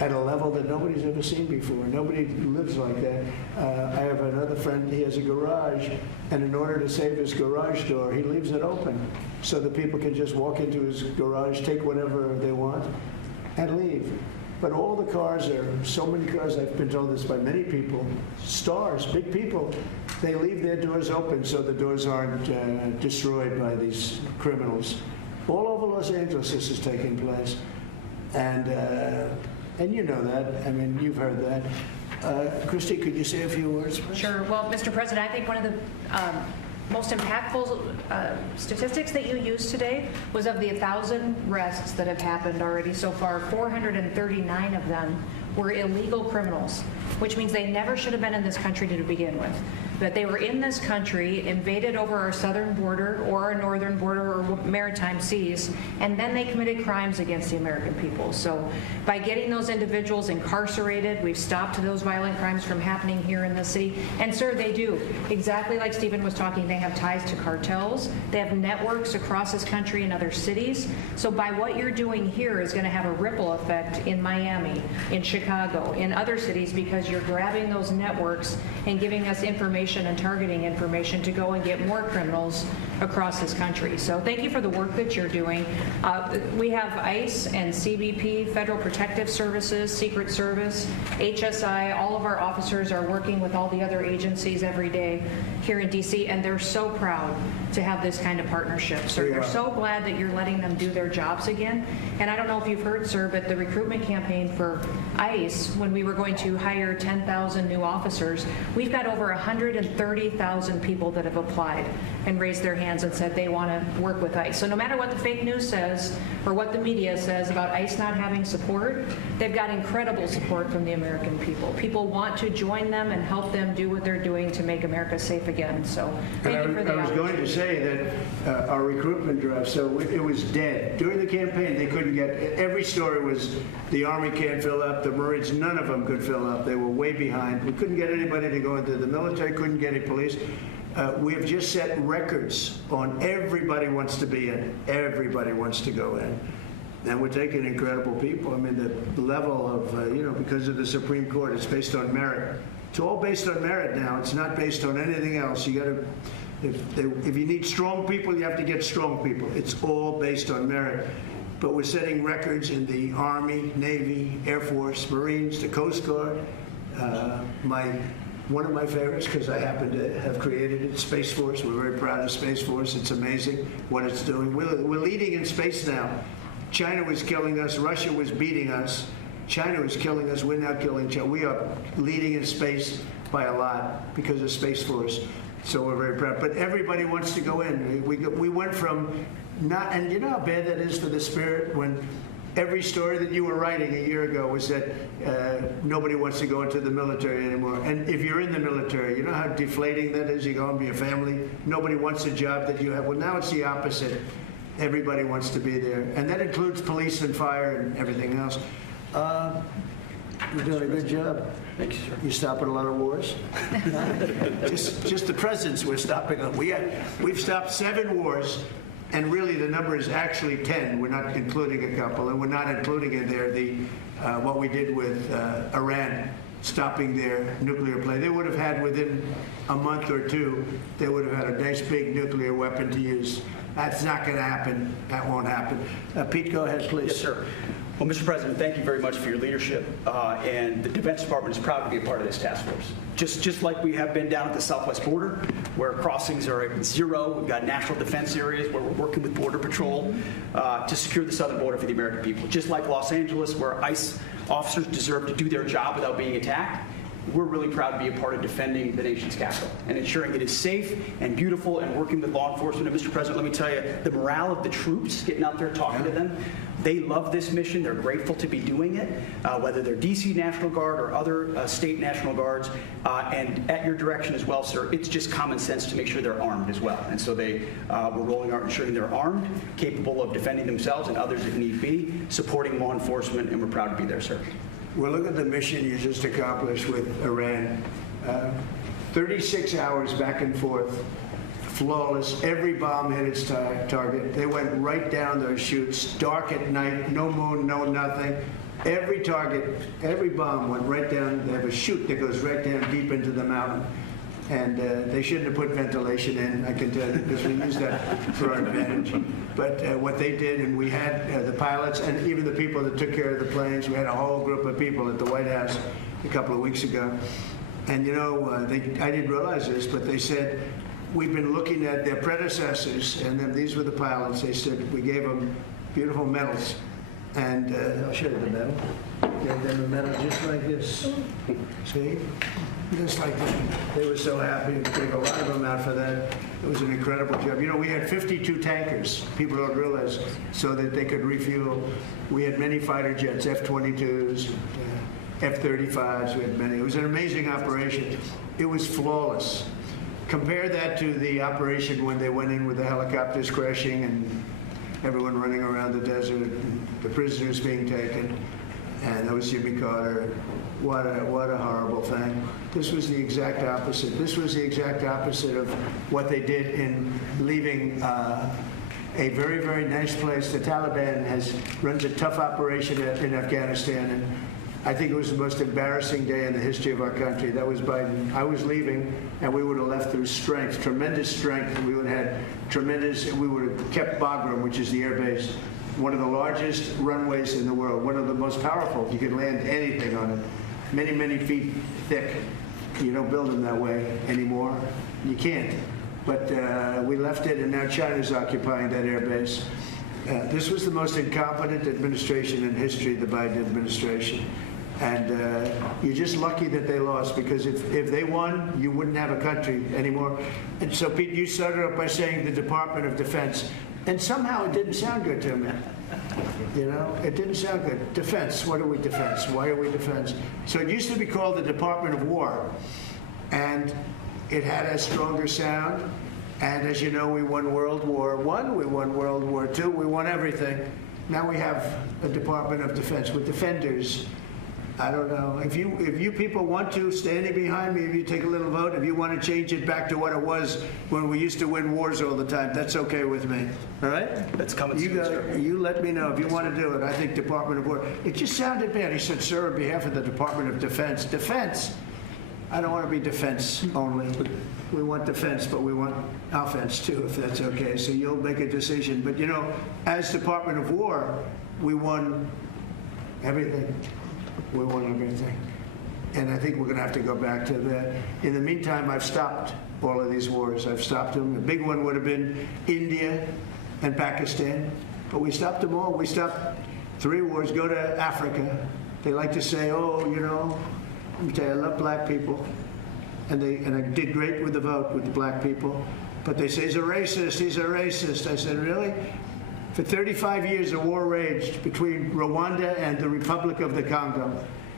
at a level that nobody's ever seen before. Nobody lives like that. I have another friend, he has a garage, and in order to save his garage door, he leaves it open so that people can just walk into his garage, take whatever they want, and leave. But all the cars so many cars, I've been told this by many people, stars, big people, they leave their doors open so the doors aren't destroyed by these criminals. All over Los Angeles this is taking place. And you know that. I mean, you've heard that. Christy, could you say a few words? Sure. Well, Mr. President, I think one of the most impactful statistics that you used today was of the 1,000 arrests that have happened already so far, 439 of them were illegal criminals, which means they never should have been in this country to begin with. But they were in this country, invaded over our southern border or our northern border or maritime seas, and then they committed crimes against the American people. So by getting those individuals incarcerated, we've stopped those violent crimes from happening here in the city. And sir, they do. Exactly like Stephen was talking, they have ties to cartels. They have networks across this country in other cities. So by what you're doing here is going to have a ripple effect in Miami, in Chicago, in other cities, because you're grabbing those networks and giving us information and targeting information to go and get more criminals across this country. So thank you for the work that you're doing. We have ICE and CBP, Federal Protective Services, Secret Service, HSI, all of our officers are working with all the other agencies every day here in DC, and they're so proud to have this kind of partnership. So they're so glad that you're letting them do their jobs again. And I don't know if you've heard, sir, but the recruitment campaign for ICE, when we were going to hire 10,000 new officers, we've got over 130,000 people that have applied and raised their hands and said they want to work with ICE. So no matter what the fake news says or what the media says about ICE not having support, they've got incredible support from the American people. People want to join them and help them do what they're doing to make America safe again. So thank you for the I was going to say that our recruitment drive, so it was dead. During the campaign, they couldn't get, every story was the Army can't fill up, the Marines, none of them could fill up. They were way behind. We couldn't get anybody to go into the military, couldn't get any police. We have just set records on everybody wants to be in, everybody wants to go in. And we're taking incredible people. I mean, the level of, because of the Supreme Court, it's based on merit. It's all based on merit now. It's not based on anything else. You got to, if you need strong people, you have to get strong people. It's all based on merit. But we're setting records in the Army, Navy, Air Force, Marines, the Coast Guard. One of my favorites, because I happen to have created it, Space Force. We're very proud of Space Force. It's amazing what it's doing. We're leading in space now. China was killing us. Russia was beating us. China was killing us. We're now killing China. We are leading in space by a lot because of Space Force. So we're very proud. But everybody wants to go in. We went from not, and you know how bad that is for the spirit when every story that you were writing a year ago was that nobody wants to go into the military anymore. And if you're in the military, you know how deflating that is? You go and be a family. Nobody wants a job that you have. Well, now it's the opposite. Everybody wants to be there. And that includes police and fire and everything else. You're doing a good job. Thank you, sir. You're stopping a lot of wars. just the presidents we're stopping. We've stopped 7 wars. And really, the number is actually 10. We're not including a couple, and we're not including in there what we did with Iran, stopping their nuclear play. They would have had within a month or 2, they would have had a nice big nuclear weapon to use. That's not going to happen. That won't happen. Pete, go ahead, please. Yes, sir. Well, Mr. President, thank you very much for your leadership, and the Defense Department is proud to be a part of this task force. Just like we have been down at the southwest border, where crossings are at 0, we've got national defense areas where we're working with Border Patrol to secure the southern border for the American people. Just like Los Angeles, where ICE officers deserve to do their job without being attacked, we're really proud to be a part of defending the nation's capital and ensuring it is safe and beautiful and working with law enforcement. And Mr. President, let me tell you, the morale of the troops, getting out there talking to them, they love this mission. They're grateful to be doing it, whether they're DC National Guard or other state National Guards. And at your direction as well, sir, it's just common sense to make sure they're armed as well. And so we're rolling out ensuring they're armed, capable of defending themselves and others if need be, supporting law enforcement, and we're proud to be there, sir. Well, look at the mission you just accomplished with Iran. 36 hours back and forth, flawless. Every bomb hit its target. They went right down those chutes, dark at night, no moon, no nothing. Every target, every bomb went right down. They have a chute that goes right down deep into the mountain. And they shouldn't have put ventilation in, I can tell you, because we used that for our advantage. But what they did, and we had the pilots and even the people that took care of the planes, we had a whole group of people at the White House a couple of weeks ago. And you know, I didn't realize this, but they said, we've been looking at their predecessors, and then these were the pilots. They said, we gave them beautiful medals. And I'll show you the medal. Gave them a medal just like this. See? Just like that. They were so happy. We gave a lot of them out for that. It was an incredible job. You know, we had 52 tankers. People don't realize, so that they could refuel. We had many fighter jets, F-22s, F-35s. We had many. It was an amazing operation. It was flawless. Compare that to the operation when they went in with the helicopters crashing and everyone running around the desert and the prisoners being taken. And that was Jimmy Carter. What a horrible thing. This was the exact opposite. This was the exact opposite of what they did in leaving a very, very nice place. The Taliban runs a tough operation in Afghanistan, and I think it was the most embarrassing day in the history of our country. That was Biden. I was leaving, and we would have left through strength, tremendous strength. We would have we would have kept Bagram, which is the air base, one of the largest runways in the world, one of the most powerful. You could land anything on it, many, many feet thick. You don't build them that way anymore. You can't. But we left it, and now China's occupying that air base. This was the most incompetent administration in history, the Biden administration. And you're just lucky that they lost, because if they won, you wouldn't have a country anymore. And so, Pete, you started off by saying the Department of Defense. And somehow it didn't sound good to me. You know, it didn't sound good. Defense, what are we defense? Why are we defense? So it used to be called the Department of War. And it had a stronger sound. And as you know, we won World War I, we won World War II, we won everything. Now we have a Department of Defense with defenders. I don't know. If you people want to, standing behind me, if you take a little vote, if you want to change it back to what it was when we used to win wars all the time, that's okay with me. All right? That's coming soon, sir. You let me know if you want to do it. I think Department of War. It just sounded bad. He said, sir, on behalf of the Department of Defense. Defense. I don't want to be defense only. We want defense, but we want offense too, if that's okay. So you'll make a decision. But you know, as Department of War, we won everything. We won everything. And I think we're going to have to go back to that. In the meantime, I've stopped all of these wars. I've stopped them. The big one would have been India and Pakistan. But we stopped them all. We stopped 3 wars. Go to Africa. They like to say, oh, you know, let me tell you, I love black people. And I did great with the vote with the black people. But they say he's a racist. He's a racist. I said, really? For 35 years, a war raged between Rwanda and the Republic of the Congo.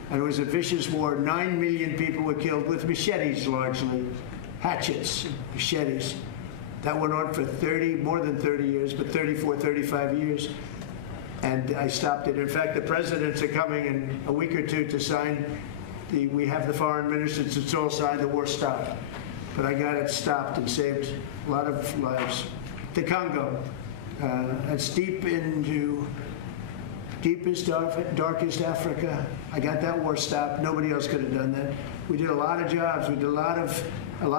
And it was a vicious war. 9 million people were killed with machetes, largely. Hatchets, machetes. That went on for more than 30 years, but 34, 35 years. And I stopped it. In fact, the presidents are coming in a week or two to sign we have the foreign ministers, it's all signed, the war stopped. But I got it stopped and saved a lot of lives. The Congo. It's deepest, darkest Africa. I got that war stopped. Nobody else could have done that. We did a lot of jobs. We did a lot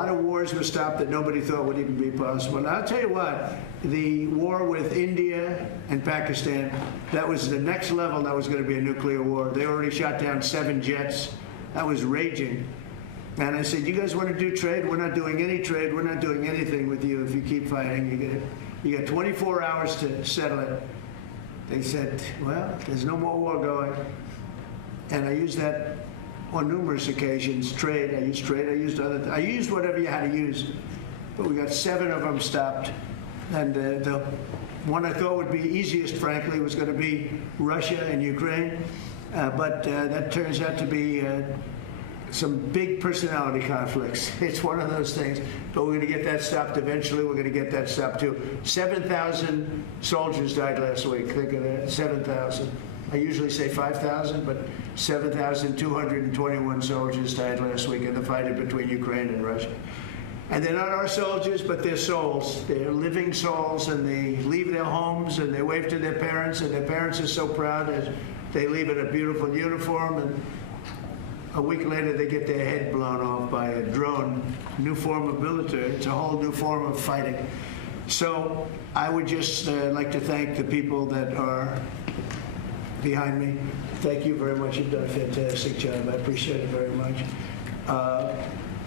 of wars were stopped that nobody thought would even be possible. And I'll tell you what, the war with India and Pakistan, that was the next level. That was going to be a nuclear war. They already shot down 7 jets. That was raging. And I said, you guys want to do trade? We're not doing any trade. We're not doing anything with you if you keep fighting. You got 24 hours to settle it. They said, well, there's no more war going. And I used that on numerous occasions. Trade, I used I used whatever you had to use. But we got 7 of them stopped. And the one I thought would be easiest, frankly, was going to be Russia and Ukraine. But that turns out to be some big personality conflicts. It's one of those things. But we're going to get that stopped eventually. We're going to get that stopped too. 7,000 soldiers died last week. Think of that, 7,000. I usually say 5,000, but 7,221 soldiers died last week in the fight between Ukraine and Russia. And they're not our soldiers, but they're souls. They're living souls, and they leave their homes, and they wave to their parents, and their parents are so proud as they leave in a beautiful uniform. And A week later, they get their head blown off by a drone. New form of military. It's a whole new form of fighting. So I would just like to thank the people that are behind me. Thank you very much. You've done a fantastic job. I appreciate it very much.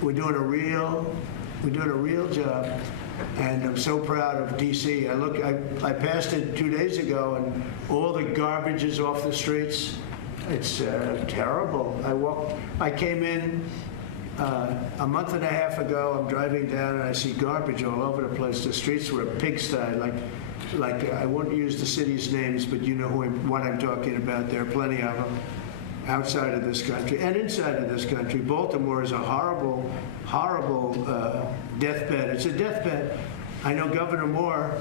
We're doing a real job, and I'm so proud of DC. I passed it 2 days ago, and all the garbage is off the streets. It's terrible. I came in a month and a half ago. I'm driving down, and I see garbage all over the place. The streets were a pigsty. Like I won't use the city's names, but you know what I'm talking about. There are plenty of them outside of this country and inside of this country. Baltimore is a horrible, horrible deathbed. It's a deathbed. I know Governor Moore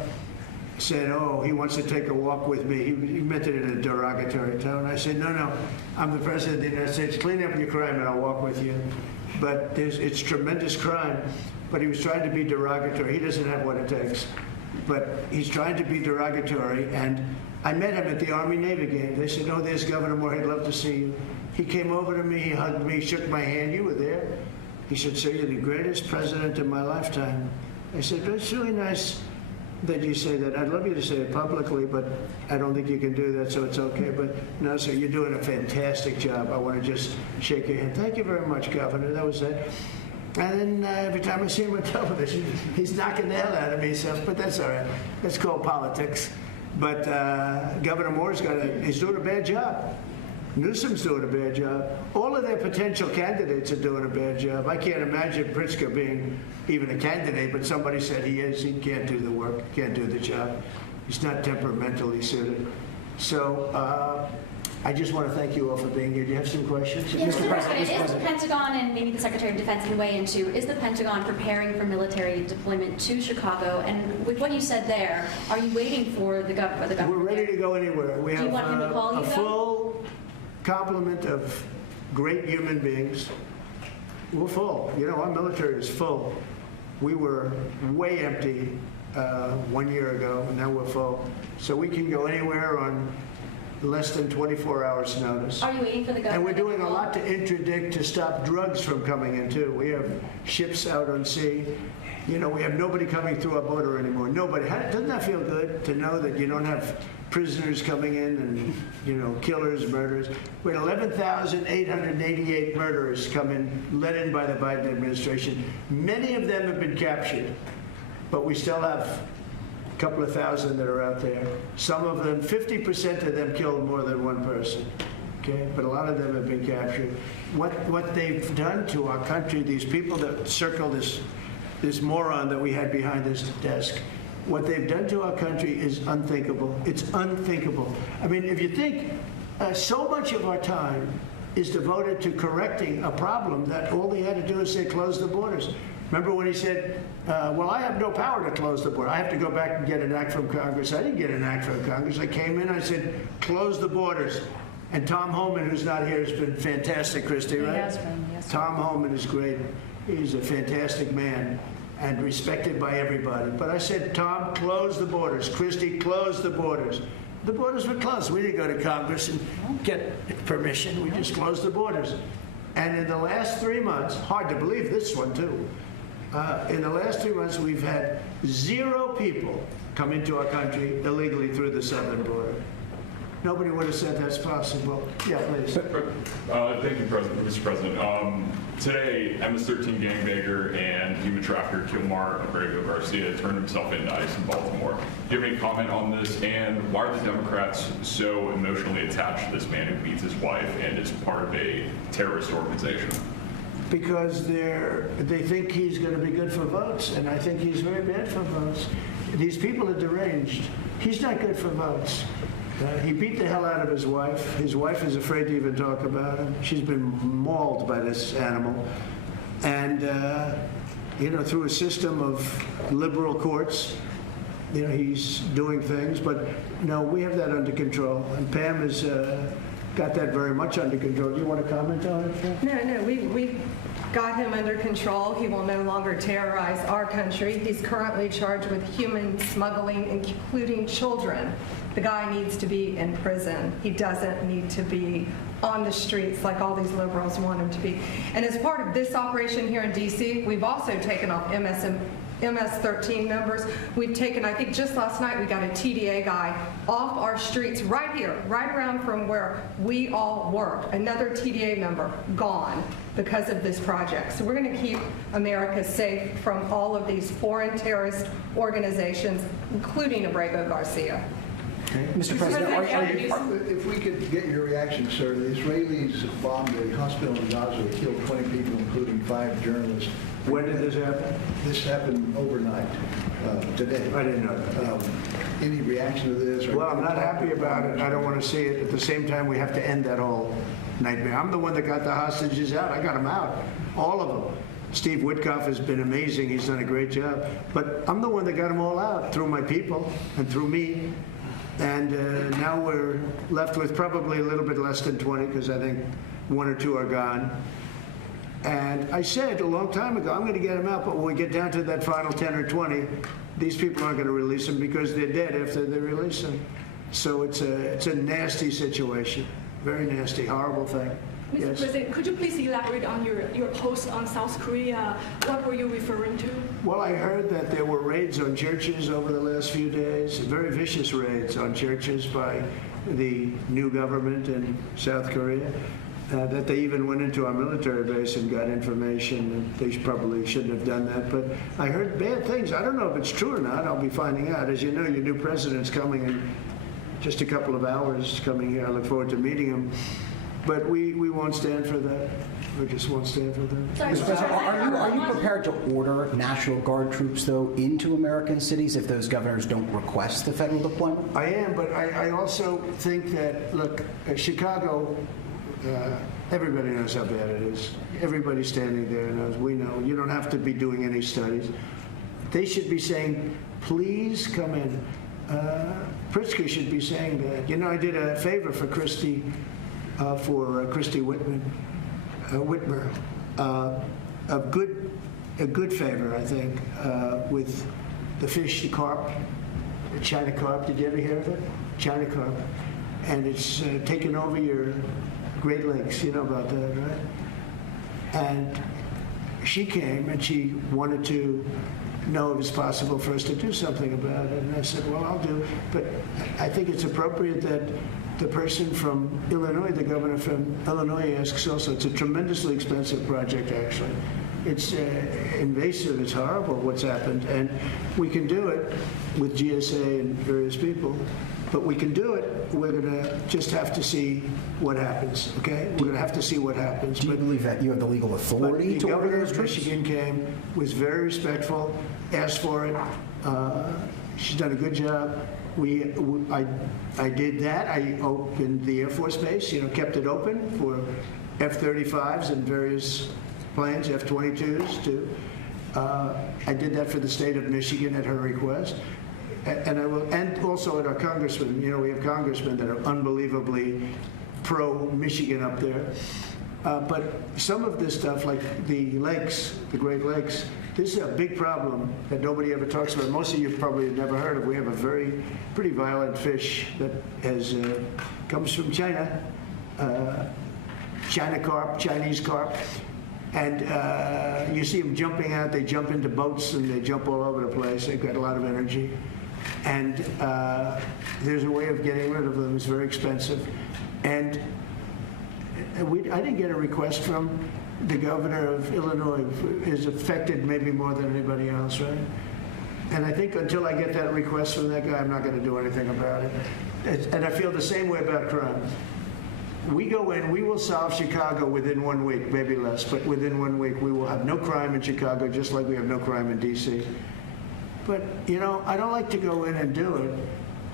said, oh, he wants to take a walk with me. He meant it in a derogatory tone. I said, no, I'm the president of the United States. Clean up your crime and I'll walk with you. But it's tremendous crime. But he was trying to be derogatory. He doesn't have what it takes. But he's trying to be derogatory. And I met him at the Army-Navy game. They said, oh, there's Governor Moore. He'd love to see you. He came over to me. He hugged me, shook my hand. You were there. He said, sir, you're the greatest president of my lifetime. I said, it's really nice that you say that. I'd love you to say it publicly, but I don't think you can do that, so it's okay. But no, sir, you're doing a fantastic job. I want to just shake your hand. Thank you very much, Governor. That was it. And then every time I see him on television, he's knocking the hell out of me. So, but that's all right. That's called politics. But Governor Moore's he's doing a bad job. Newsom's doing a bad job. All of their potential candidates are doing a bad job. I can't imagine Pritzker being even a candidate, but somebody said he is. He can't do the work, can't do the job. He's not temperamentally suited. So I just want to thank you all for being here. Do you have some questions? Yes, Mr. President, is the Pentagon, and maybe the Secretary of Defense can weigh into, is the Pentagon preparing for military deployment to Chicago? And with what you said there, are you waiting for the government? We're ready to go anywhere. We Do you have want him to call you, a though? full complement of great human beings. We're full. You know, our military is full. We were way empty 1 year ago, and now we're full. So we can go anywhere on less than 24 hours notice. Are you waiting for the government? And we're doing a lot to interdict to stop drugs from coming in, too. We have ships out on sea. You know, we have nobody coming through our border anymore. Nobody. Doesn't that feel good to know that you don't have prisoners coming in and, you know, killers, murderers? We had 11,888 murderers come in, let in by the Biden administration. Many of them have been captured, but we still have a couple of thousand that are out there. Some of them, 50% of them killed more than one person. Okay, but a lot of them have been captured. What they've done to our country, these people that circle this moron that we had behind this desk, what they've done to our country is unthinkable. It's unthinkable. I mean, if you think so much of our time is devoted to correcting a problem that all they had to do is say, close the borders. Remember when he said, well, I have no power to close the border. I have to go back and get an act from Congress. I didn't get an act from Congress. I came in, I said, close the borders. And Tom Homan, who's not here, has been fantastic, Christy, right? He has been, yes. Tom Homan is great. He's a fantastic man and respected by everybody. But I said, Tom, close the borders. Christy, close the borders. The borders were closed. We didn't go to Congress and get permission. We just closed the borders. And in the last 3 months, hard to believe this one too, in the last 3 months, we've had 0 people come into our country illegally through the southern border. Nobody would have said that's possible. Yeah, please. Thank you, Mr. President. Today, MS-13 gangbanger and human trafficker Kilmar Abrego Garcia turned himself into ICE in Baltimore. Do you have any comment on this? And why are the Democrats so emotionally attached to this man who beats his wife and is part of a terrorist organization? Because they think he's going to be good for votes, and I think he's very bad for votes. These people are deranged. He's not good for votes. He beat the hell out of his wife. His wife is afraid to even talk about him. She's been mauled by this animal. And, you know, through a system of liberal courts, you know, he's doing things. But, no, we have that under control. And Pam has got that very much under control. Do you want to comment on it, Pam? No, we got him under control. He will no longer terrorize our country. He's currently charged with human smuggling, including children. The guy needs to be in prison. He doesn't need to be on the streets like all these liberals want him to be. And as part of this operation here in D.C., we've also taken off MS-13 members. We've taken, I think just last night, we got a TDA guy off our streets right here, right around from where we all work. Another TDA member gone because of this project. So we're going to keep America safe from all of these foreign terrorist organizations, including Abrego Garcia. Mr. President, If we could get your reaction, sir. The Israelis bombed a hospital in Gaza, killed 20 people, including 5 journalists. When did this happen? This happened overnight, today. I didn't know that. Any reaction to this? Well, I'm not happy about it. I don't want to see it. At the same time, we have to end that whole nightmare. I'm the one that got the hostages out. I got them out, all of them. Steve Witkoff has been amazing. He's done a great job. But I'm the one that got them all out through my people and through me. And now we're left with probably a little bit less than 20 because I think 1 or 2 are gone. And I said a long time ago, I'm going to get them out, but when we get down to that final 10 or 20, these people aren't going to release them because they're dead after they release them. So it's a nasty situation, very nasty, horrible thing. Mr. Yes. President, could you please elaborate on your post on South Korea? What were you referring to? Well, I heard that there were raids on churches over the last few days, very vicious raids on churches by the new government in South Korea, that they even went into our military base and got information, and they probably shouldn't have done that. But I heard bad things. I don't know if it's true or not. I'll be finding out. As you know, your new president's coming in just a couple of hours coming here. I look forward to meeting him. But we won't stand for that. We just won't stand for that. Sorry, Mr. President, are you prepared to order National Guard troops, though, into American cities if those governors don't request the federal deployment? I am, but I also think that, look, Chicago, everybody knows how bad it is. Everybody standing there knows. We know. You don't have to be doing any studies. They should be saying, please come in. Pritzker should be saying that. You know, I did a favor for Christy Whitmer, a good favor, I think, with the fish, the carp, the China carp. Did you ever hear of it? China carp. And it's taken over your Great Lakes. You know about that, right? And she came and she wanted to know if it's possible for us to do something about it. And I said, well, I'll do. But I think it's appropriate that the person from Illinois, the governor from Illinois, asks also. It's a tremendously expensive project, actually. It's invasive. It's horrible what's happened. And we can do it with GSA and various people. But we can do it. We're going to just have to see what happens, okay? We're going to have to see what happens. Do you believe that you have the legal authority to order those The governor of troops? Michigan came, was very respectful, asked for it. She's done a good job. I did that. I opened the Air Force Base, kept it open for F-35s and various planes, F-22s too. I did that for the state of Michigan at her request. And I will, and also at our congressmen. We have congressmen that are unbelievably pro-Michigan up there. But some of this stuff, like the lakes, the Great Lakes, this is a big problem that nobody ever talks about. Most of you probably have never heard of. We have a pretty violent fish that comes from China, China carp, Chinese carp. And you see them jumping out. They jump into boats and they jump all over the place. They've got a lot of energy. And there's a way of getting rid of them. It's very expensive. And I didn't get a request from the governor of Illinois. Is affected maybe more than anybody else, right? And I think until I get that request from that guy, I'm not going to do anything about it. And I feel the same way about crime. We go in, we will solve Chicago within 1 week, maybe less, but within 1 week we will have no crime in Chicago, just like we have no crime in D.C. But, I don't like to go in and do it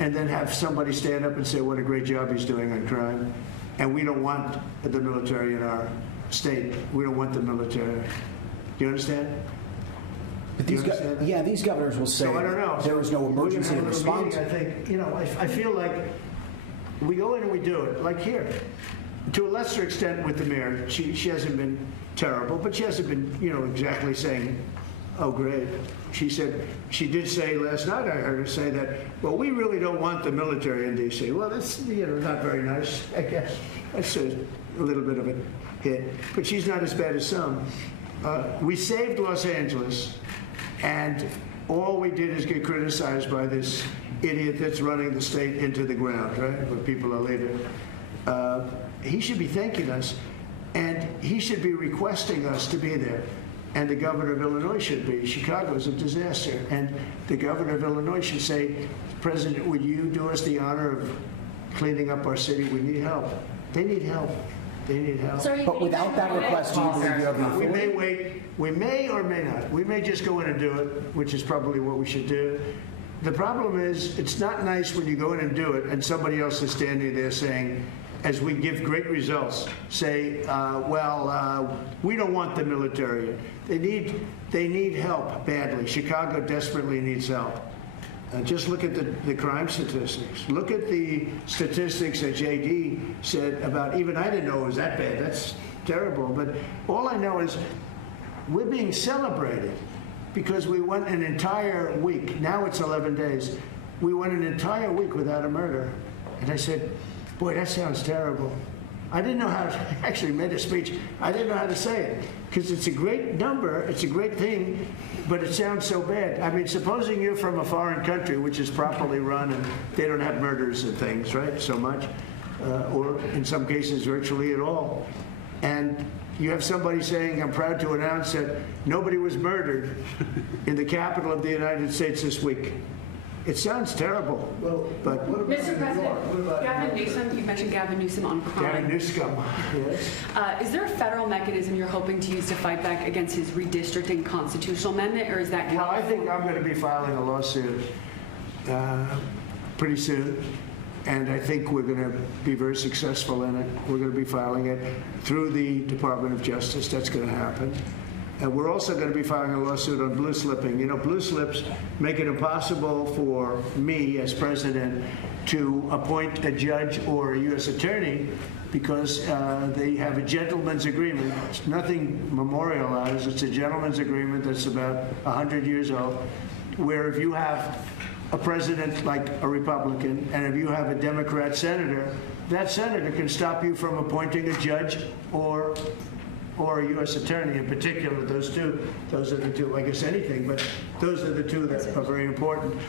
and then have somebody stand up and say what a great job he's doing on crime. And we don't want the military in our state. We don't want the military. Do you understand? But these governors will say So I don't know. there was no emergency We're gonna have a response. meeting, I think, I feel like we go in and we do it, like here. to a lesser extent with the mayor. She hasn't been terrible, but she hasn't been, exactly saying, oh, great. She did say last night, I heard her say that, well, we really don't want the military in D.C. Well, that's, not very nice, I guess. That's a little bit of a hit. But she's not as bad as some. We saved Los Angeles, and all we did is get criticized by this idiot that's running the state into the ground, right? Where people are leaving. He should be thanking us, and he should be requesting us to be there. And the governor of Illinois should be. Chicago is a disaster. And the governor of Illinois should say, President, would you do us the honor of cleaning up our city? We need help. They need help. They need help. But without that request, do you believe you have the We authority? may wait. We may or may not. We may just go in and do it, which is probably what we should do. The problem is, it's not nice when you go in and do it and somebody else is standing there saying, as we give great results, say, we don't want the military. They need help badly. Chicago desperately needs help. Just look at the crime statistics. Look at the statistics that JD said about, even I didn't know it was that bad. That's terrible. But all I know is we're being celebrated because we went an entire week. Now it's 11 days. We went an entire week without a murder. And I said, boy, that sounds terrible. I didn't know how to, I actually made a speech. I didn't know how to say it because it's a great number. It's a great thing, but it sounds so bad. I mean, supposing you're from a foreign country, which is properly run and they don't have murders and things, right, so much, or in some cases virtually at all. And you have somebody saying, I'm proud to announce that nobody was murdered in the capital of the United States this week. It sounds terrible, but... Mr. President, Gavin Newsom, you mentioned Gavin Newsom on crime. Gavin Newsom, yes. Is there a federal mechanism you're hoping to use to fight back against his redistricting constitutional amendment, or is that... Well, I think I'm going to be filing a lawsuit pretty soon, and I think we're going to be very successful in it. We're going to be filing it through the Department of Justice. That's going to happen. And we're also going to be filing a lawsuit on blue slipping. Blue slips make it impossible for me as president to appoint a judge or a U.S. attorney because they have a gentleman's agreement. It's nothing memorialized. It's a gentleman's agreement that's about 100 years old, where if you have a president like a Republican and if you have a Democrat senator, that senator can stop you from appointing a judge or a U.S. attorney. In particular, those are the two, I guess anything, but those are the two that are very important.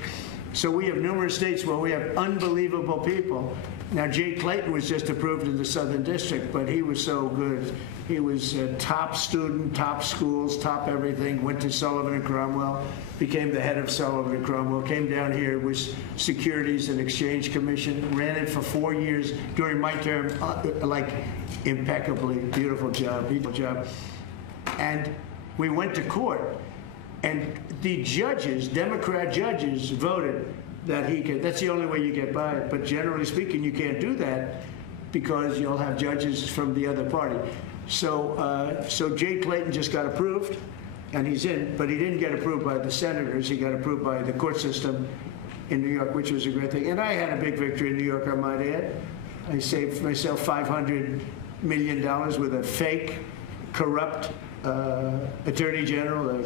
So we have numerous states where we have unbelievable people. Now, Jay Clayton was just approved in the Southern District, but he was so good. He was a top student, top schools, top everything, went to Sullivan and Cromwell, became the head of Sullivan and Cromwell, came down here, was Securities and Exchange Commission, ran it for 4 years during my term, impeccably, beautiful job. And we went to court, and the judges, Democrat judges, voted that he could. That's the only way you get by it. But generally speaking, you can't do that because you'll have judges from the other party. So Jay Clayton just got approved, and he's in, but he didn't get approved by the senators. He got approved by the court system in New York, which was a great thing. And I had a big victory in New York, I might add. I saved myself $500 million with a fake, corrupt attorney general,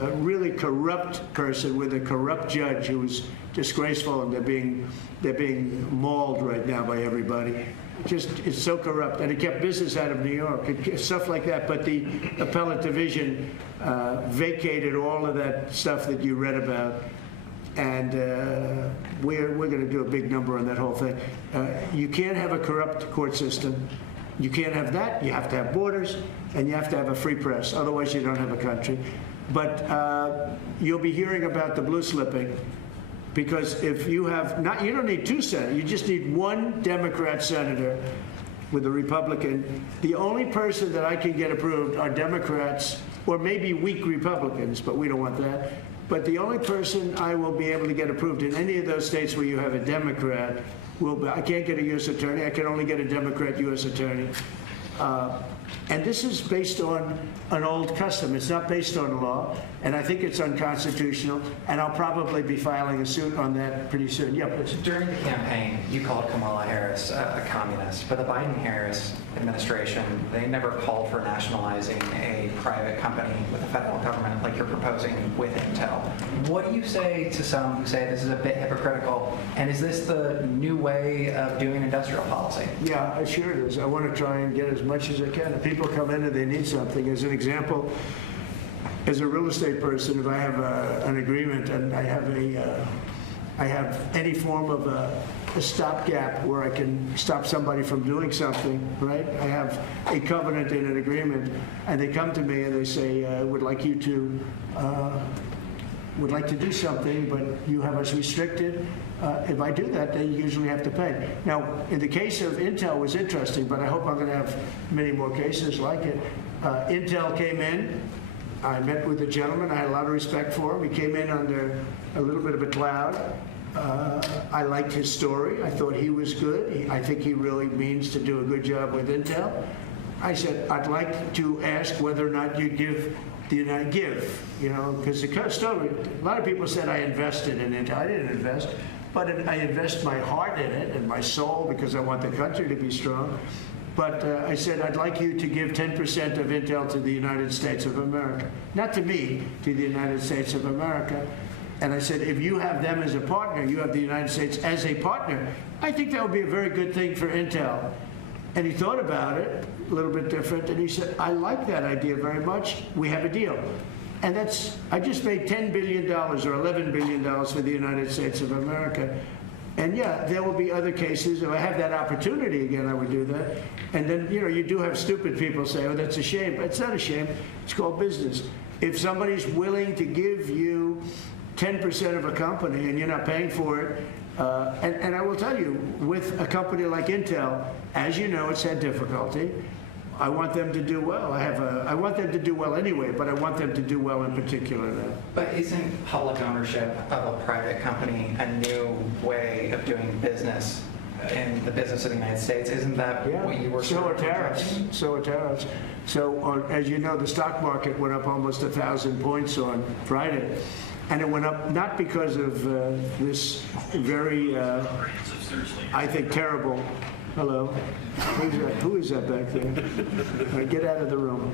a really corrupt person with a corrupt judge who was disgraceful, and they're being mauled right now by everybody. Just, it's so corrupt, and it kept business out of New York, stuff like that. But the appellate division vacated all of that stuff that you read about, and we're going to do a big number on that whole thing. You can't have a corrupt court system. You can't have that. You have to have borders, and you have to have a free press. Otherwise, you don't have a country. But you'll be hearing about the blue slipping, because if you have not, you don't need two senators. You just need one Democrat senator with a Republican. The only person that I can get approved are Democrats, or maybe weak Republicans, but we don't want that. But the only person I will be able to get approved in any of those states where you have a Democrat will be, I can't get a U.S. attorney. I can only get a Democrat U.S. attorney. And this is based on an old custom. It's not based on law, and I think it's unconstitutional, and I'll probably be filing a suit on that pretty soon. Yeah, but During the campaign, you called Kamala Harris a communist, but the Biden-Harris administration, they never called for nationalizing a private company with the federal government like you're proposing with Intel. What do you say to some who say this is a bit hypocritical, and is this the new way of doing industrial policy? yeah, sure it is. I want to try and get as much as I can. If people come in and they need something, as an example, as a real estate person, if I have an agreement and I have any form of a stopgap where I can stop somebody from doing something, right? I have a covenant in an agreement, and they come to me and they say, would like to do something, but you have us restricted. If I do that, they usually have to pay. Now, in the case of Intel, it was interesting, but I hope I'm going to have many more cases like it. Intel came in. I met with the gentleman. I had a lot of respect for him. He came in under a little bit of a cloud. I liked his story. I thought he was good. I think he really means to do a good job with Intel. I said, I'd like to ask whether or not you'd give, because the story, a lot of people said I invested in Intel. I didn't invest, but I invest my heart in it and my soul because I want the country to be strong. But I said, I'd like you to give 10% of Intel to the United States of America. Not to me, to the United States of America. And I said, if you have them as a partner, you have the United States as a partner, I think that would be a very good thing for Intel. And he thought about it a little bit different, and he said, I like that idea very much. We have a deal. And I just made $10 billion or $11 billion for the United States of America. And yeah, there will be other cases. If I have that opportunity again, I would do that. And then, you do have stupid people say, oh, that's a shame. It's not a shame. It's called business. If somebody's willing to give you 10% of a company and you're not paying for it, and I will tell you, with a company like Intel, as you know, it's had difficulty. I want them to do well. I want them to do well anyway, but I want them to do well in particular now. But isn't public ownership of a private company a new way of doing business in the business of the United States? Isn't that what you were So are tariffs. So are tariffs. So, as you know, the stock market went up almost 1,000 points on Friday. And it went up not because of this very, I think, terrible. Hello. Who is that back there? All right, get out of the room.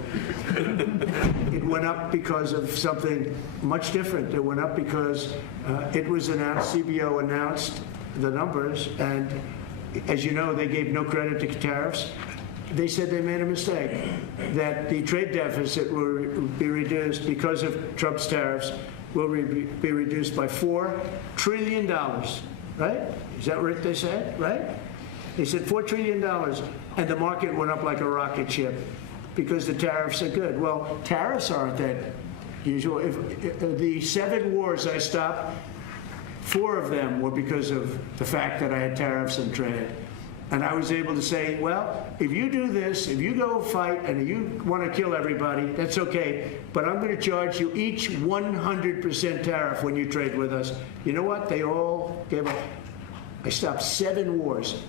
It went up because of something much different. It went up because it was announced, CBO announced the numbers, and as you know, they gave no credit to tariffs. They said they made a mistake, that the trade deficit will be reduced because of Trump's tariffs, will be reduced by $4 trillion, right? Is that what they said, right? They said $4 trillion, and the market went up like a rocket ship because the tariffs are good. Well, tariffs aren't that usual. If the 7 wars I stopped, 4 of them were because of the fact that I had tariffs and trade. And I was able to say, well, if you do this, if you go fight and you want to kill everybody, that's okay. But I'm going to charge you each 100% tariff when you trade with us. You know what? They all gave up. I stopped 7 wars.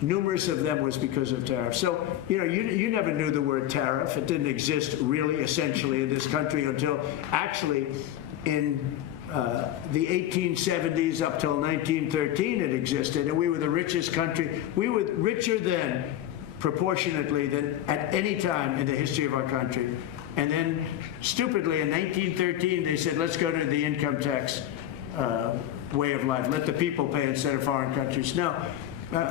Numerous of them was because of tariffs. So, you never knew the word tariff. It didn't exist really, essentially, in this country until actually in the 1870s up till 1913 it existed, and we were the richest country. We were richer then, proportionately, than at any time in the history of our country. And then, stupidly, in 1913, they said, let's go to the income tax way of life. Let the people pay instead of foreign countries. No,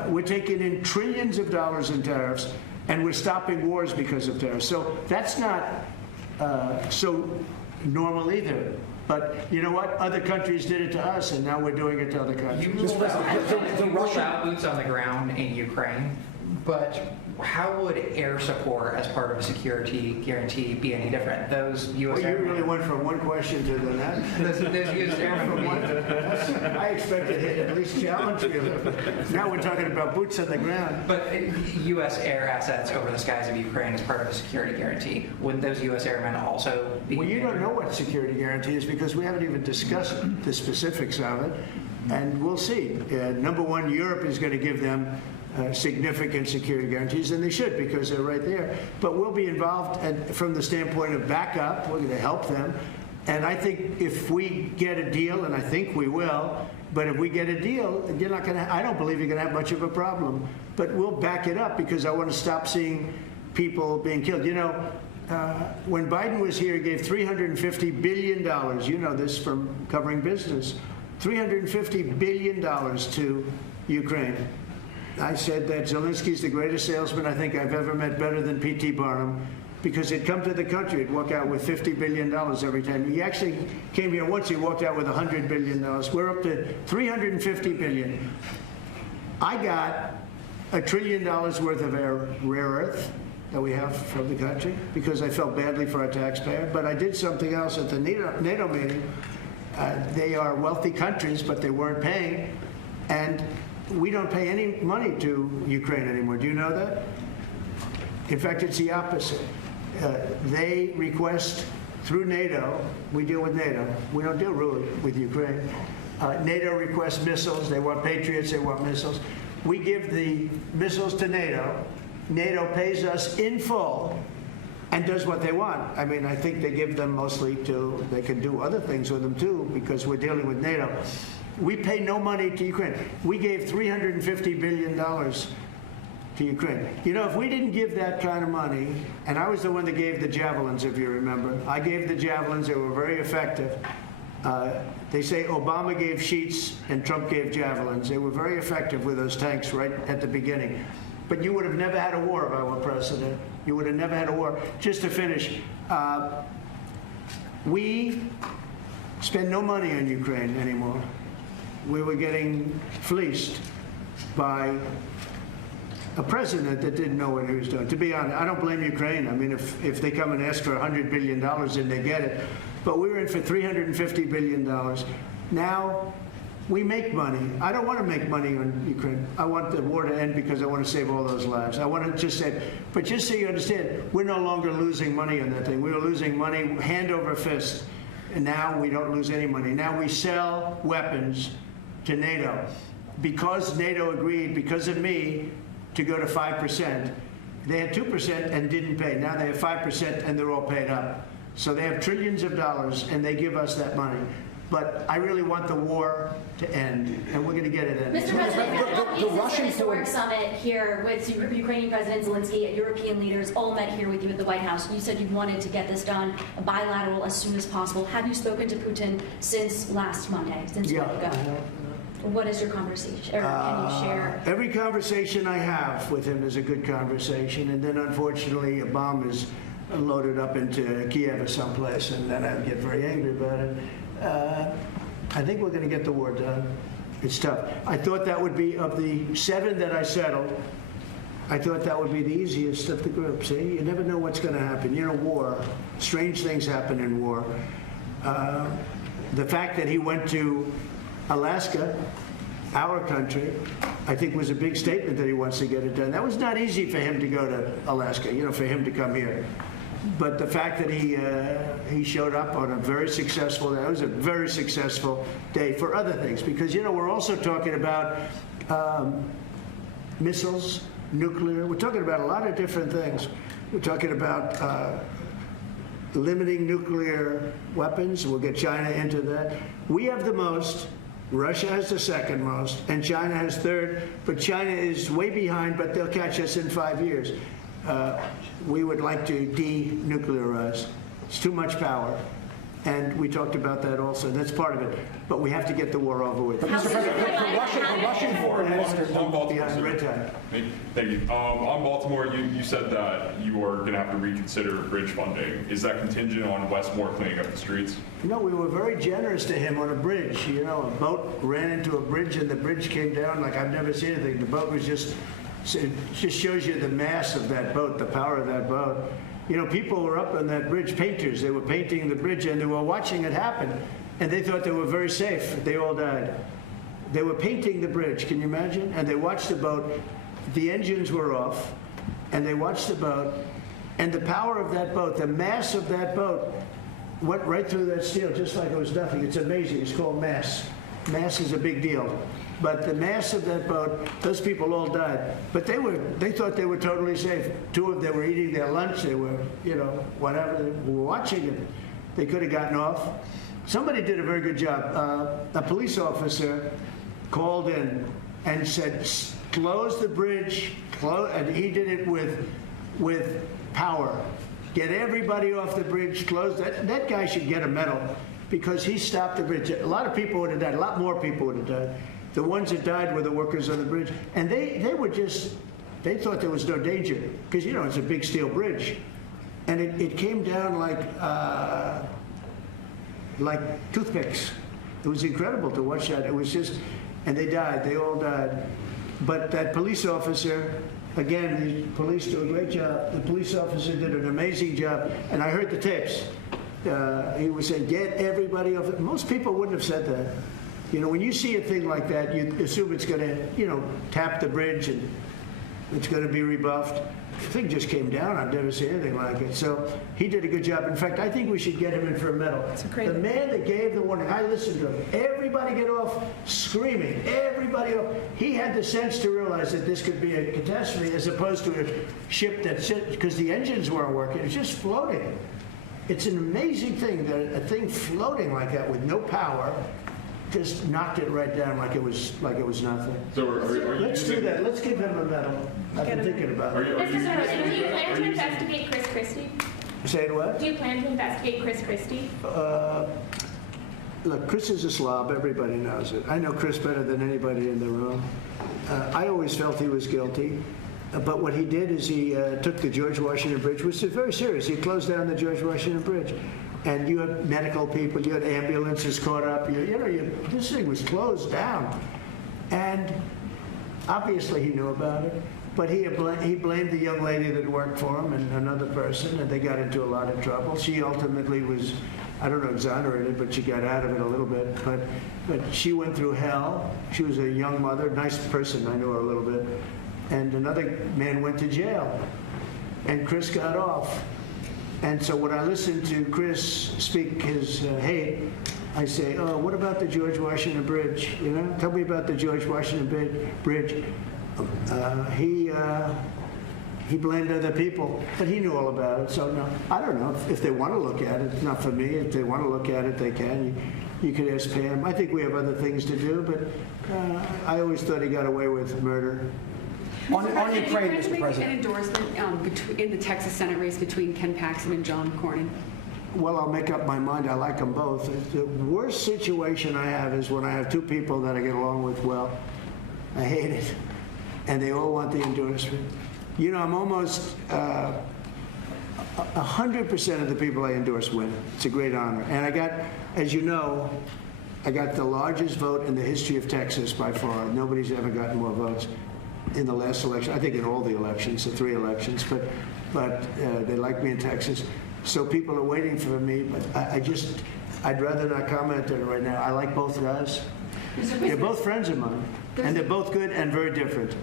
we're taking in trillions of dollars in tariffs, and we're stopping wars because of tariffs. So that's not so normal either. But you know what? Other countries did it to us, and now we're doing it to other countries. You ruled out boots on the ground in Ukraine, but how would air support as part of a security guarantee be any different? Those U.S. Well, you really went from one question to the next. Those U.S. airmen. I expected to at least challenge you. Now we're talking about boots on the ground. But U.S. air assets over the skies of Ukraine as part of a security guarantee. Wouldn't those U.S. airmen also be? Well, you don't know what security guarantee is because we haven't even discussed the specifics of it. And we'll see. Number one, Europe is going to give them significant security guarantees, and they should because they're right there. But we'll be involved from the standpoint of backup. We're going to help them. And I think if we get a deal, and I think we will, but if we get a deal, you're not going to, I don't believe you're going to have much of a problem. But we'll back it up because I want to stop seeing people being killed. You know, when Biden was here, he gave $350 billion. You know this from covering business. $350 billion to Ukraine. I said that Zelensky's the greatest salesman I think I've ever met, better than P.T. Barnum, because he'd come to the country, he'd walk out with $50 billion every time. He actually came here once, he walked out with $100 billion. We're up to $350 billion. I got $1 trillion worth of rare earth that we have from the country because I felt badly for our taxpayer. But I did something else at the NATO meeting. They are wealthy countries, but they weren't paying. And we don't pay any money to Ukraine anymore. Do you know that? In fact, it's the opposite. They request through NATO, we deal with NATO. We don't deal really with Ukraine. NATO requests missiles. They want Patriots. They want missiles. We give the missiles to NATO. NATO pays us in full and does what they want. I mean, I think they give them mostly to, they can do other things with them too because we're dealing with NATO. We pay no money to Ukraine. We gave $350 billion to Ukraine. You know, if we didn't give that kind of money, and I was the one that gave the javelins, if you remember. I gave the javelins. They were very effective. They say Obama gave sheets and Trump gave javelins. They were very effective with those tanks right at the beginning. But you would have never had a war if I were president. You would have never had a war. Just to finish, we spend no money on Ukraine anymore. We were getting fleeced by a president that didn't know what he was doing. To be honest, I don't blame Ukraine. I mean, if they come and ask for $100 billion, then they get it. But we were in for $350 billion. Now, we make money. I don't want to make money on Ukraine. I want the war to end because I want to save all those lives. I want to just say, but just so you understand, we're no longer losing money on that thing. We were losing money hand over fist. And now we don't lose any money. Now we sell weapons to NATO. Because NATO agreed, because of me, to go to 5%. They had 2% and didn't pay. Now they have 5% and they're all paid up. So they have trillions of dollars and they give us that money. But I really want the war to end, and we're going to get it ended. Mr. President, the Russian historic summit here with Ukrainian President Zelensky, European leaders all met here with you at the White House. You said you wanted to get this done bilateral as soon as possible. Have you spoken to Putin since last Monday, since a week ago? What is your conversation, or can you share? Every conversation I have with him is a good conversation, and then unfortunately a bomb is loaded up into Kiev or someplace, and then I get very angry about it. I think we're going to get the war done. It's tough. I thought that would be, of the 7 that I settled, I thought that would be the easiest of the group. See, you never know what's going to happen. You know, war, strange things happen in war. The fact that he went to Alaska, our country, I think was a big statement that he wants to get it done. That was not easy for him to go to Alaska, you know, for him to come here. But the fact that he showed up on a very successful day, it was a very successful day for other things. Because, you know, we're also talking about missiles, nuclear. We're talking about a lot of different things. We're talking about limiting nuclear weapons. We'll get China into that. We have the most. Russia has the second most, and China has third, but China is way behind, but they'll catch us in 5 years. We would like to denuclearize. It's too much power. And we talked about that also. That's part of it. But we have to get the war over with. Mr. President, the Russian war on Baltimore, Thank you. On Baltimore, you said that you are going to have to reconsider bridge funding. Is that contingent on Westmore cleaning up the streets? No, we were very generous to him on a bridge. You know, a boat ran into a bridge and the bridge came down like I've never seen anything. The boat was just, it just shows you the mass of that boat, the power of that boat. You know, people were up on that bridge, painters. They were painting the bridge and they were watching it happen. And they thought they were very safe. They all died. They were painting the bridge, can you imagine? And they watched the boat. The engines were off. And they watched the boat. And the power of that boat, the mass of that boat, went right through that steel just like it was nothing. It's amazing. It's called mass. Mass is a big deal. But the mass of that boat, those people all died. But they thought they were totally safe. Two of them were eating their lunch. They were, whatever. They were watching it. They could have gotten off. Somebody did a very good job. A police officer called in and said, close the bridge, and he did it with power. Get everybody off the bridge, close that guy should get a medal because he stopped the bridge. A lot of people would have died, a lot more people would have died. The ones that died were the workers on the bridge. And they thought there was no danger because, it's a big steel bridge. And it came down like toothpicks. It was incredible to watch that. It was just, and they died, they all died. But that police officer, again, the police do a great job. The police officer did an amazing job. And I heard the tapes. He was saying, get everybody off. Most people wouldn't have said that. When you see a thing like that, you assume it's going to, tap the bridge and it's going to be rebuffed. The thing just came down. I've never seen anything like it. So he did a good job. In fact, I think we should get him in for a medal. The man that gave the warning, I listened to him. Everybody get off screaming. Everybody off. He had the sense to realize that this could be a catastrophe as opposed to a ship that because the engines weren't working. It was just floating. It's an amazing thing that a thing floating like that with no power just knocked it right down like it was nothing. So let's do that. Let's give him a medal. I've been thinking about it. Mr. President, do you plan to investigate Chris Christie? Say it what? Do you plan to investigate Chris Christie? Look, Chris is a slob. Everybody knows it. I know Chris better than anybody in the room. I always felt he was guilty. But what he did is he took the George Washington Bridge, which is very serious. He closed down the George Washington Bridge. And you had medical people, you had ambulances caught up. This thing was closed down. And obviously he knew about it. But he blamed the young lady that worked for him and another person, and they got into a lot of trouble. She ultimately was, I don't know, exonerated, but she got out of it a little bit. But she went through hell. She was a young mother, nice person. I knew her a little bit. And another man went to jail. And Chris got off. And so when I listen to Chris speak his hate, I say, oh, what about the George Washington Bridge? Tell me about the George Washington Bridge. He blamed other people, but he knew all about it. So no, I don't know if they want to look at it. It's not for me. If they want to look at it, they can. You could ask Pam. I think we have other things to do, but I always thought he got away with murder. On Ukraine, Mr. President. An endorsement in the Texas Senate race between Ken Paxton and John Cornyn. Well, I'll make up my mind. I like them both. The worst situation I have is when I have two people that I get along with well. I hate it. And they all want the endorsement. I'm almost 100% of the people I endorse win. It's a great honor. And I got, as you know, I got the largest vote in the history of Texas by far. Nobody's ever gotten more votes in the last election. I think in all the elections, the 3 elections, but they like me in Texas. So people are waiting for me, but I'd rather not comment on it right now. I like both guys. They're both friends of mine, and they're both good and very different.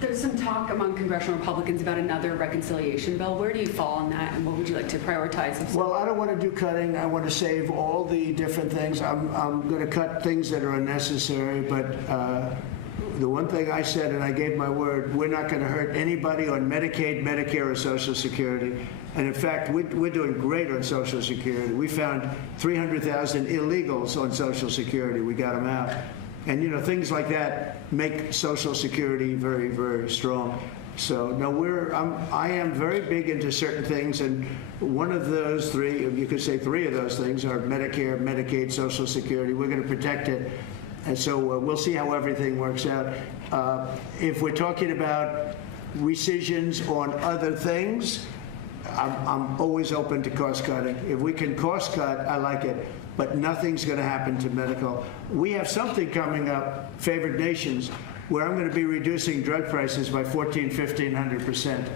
There's some talk among congressional Republicans about another reconciliation bill. Where do you fall on that, and what would you like to prioritize? Well, I don't want to do cutting. I want to save all the different things. I'm going to cut things that are unnecessary, but the one thing I said, and I gave my word, we're not going to hurt anybody on Medicaid, Medicare, or Social Security. And in fact, we're doing great on Social Security. We found 300,000 illegals on Social Security. We got them out. And, things like that make Social Security very, very strong. So, no, I am very big into certain things, and one of those 3, you could say 3 of those things are Medicare, Medicaid, Social Security. We're going to protect it. And so we'll see how everything works out. If we're talking about rescissions on other things, I'm always open to cost cutting. If we can cost cut, I like it. But nothing's going to happen to medical. We have something coming up, favored nations, where I'm going to be reducing drug prices by 1,500%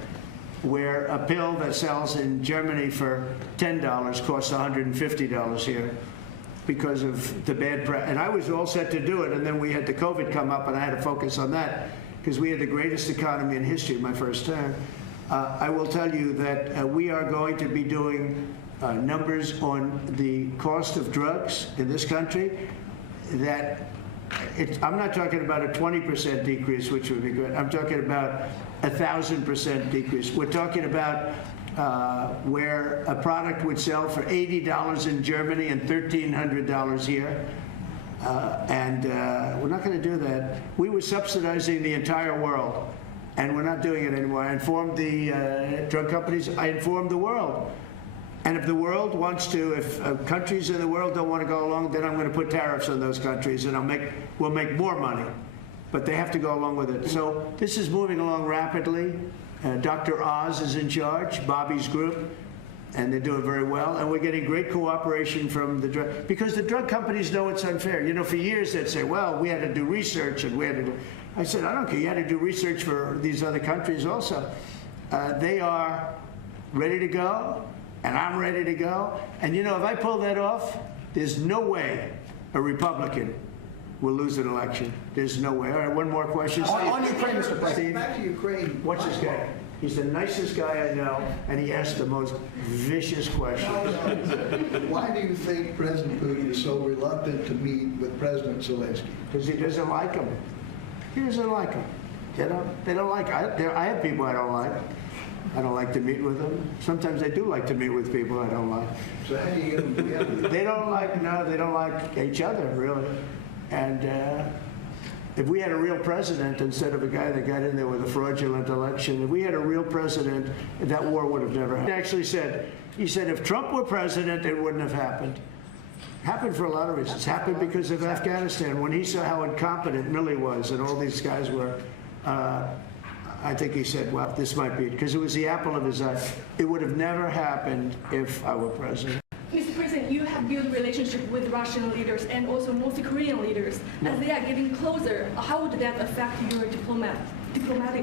where a pill that sells in Germany for $10 costs $150 here because of the bad press. And I was all set to do it, and then we had the COVID come up, and I had to focus on that because we had the greatest economy in history my first term. I will tell you that we are going to be doing numbers on the cost of drugs in this country that I'm not talking about a 20% decrease, which would be good. I'm talking about 1,000% decrease. We're talking about where a product would sell for $80 in Germany and $1,300 here. We're not going to do that. We were subsidizing the entire world, and we're not doing it anymore. I informed the drug companies. I informed the world. And if the world wants to, if countries in the world don't want to go along, then I'm going to put tariffs on those countries, and we'll make more money. But they have to go along with it. So this is moving along rapidly. Dr. Oz is in charge, Bobby's group, and they're doing very well. And we're getting great cooperation from the drug, because the drug companies know it's unfair. You know, for years they'd say, well, we had to do research, and we had to do. I said, I don't care. You had to do research for these other countries also. They are ready to go. And I'm ready to go. And you know, if I pull that off, there's no way a Republican will lose an election. There's no way. All right, one more question. On Ukraine, Mr. President. Back to Ukraine. What's his guy? He's the nicest guy I know, and he asks the most vicious questions. Why do you think President Putin is so reluctant to meet with President Zelensky? Because he doesn't like him. He doesn't like him. You know, they don't like. I have people I don't like. I don't like to meet with them. Sometimes I do like to meet with people I don't like. So how do you get them together? They don't like each other, really. And if we had a real president instead of a guy that got in there with a fraudulent election, if we had a real president, that war would have never happened. He actually said, if Trump were president, it wouldn't have happened. Happened for a lot of reasons. Happened because of Afghanistan. When he saw how incompetent Milley was and all these guys were, I think he said, well, this might be it, because it was the apple of his eye. It would have never happened if I were president. Mr. President, you have built relationship with Russian leaders and also North Korean leaders. As they are getting closer, how would that affect your diplomatic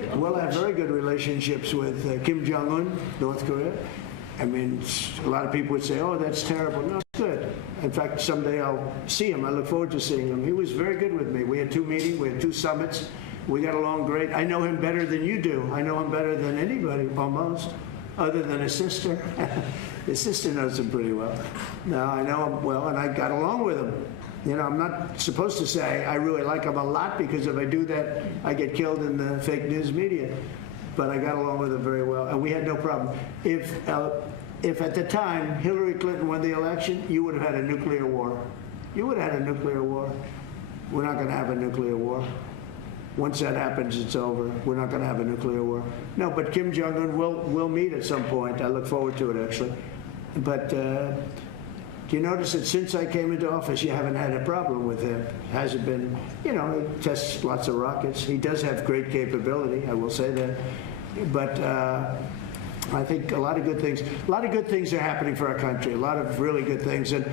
approach? Well, I have very good relationships with Kim Jong-un, North Korea. I mean, a lot of people would say, oh, that's terrible. No, it's good. In fact, someday I'll see him. I look forward to seeing him. He was very good with me. We had 2 meetings. We had 2 summits. We got along great. I know him better than you do. I know him better than anybody, almost, other than his sister. His sister knows him pretty well. No, I know him well, and I got along with him. You know, I'm not supposed to say I really like him a lot, because if I do that, I get killed in the fake news media. But I got along with him very well, and we had no problem. If at the time Hillary Clinton won the election, you would have had a nuclear war. You would have had a nuclear war. We're not going to have a nuclear war. Once that happens, it's over. We're not going to have a nuclear war. No, but Kim Jong-un will meet at some point. I look forward to it, actually. But do you notice that since I came into office, you haven't had a problem with him? Hasn't been, you know, he tests lots of rockets. He does have great capability, I will say that. But I think a lot of good things are happening for our country, a lot of really good things. And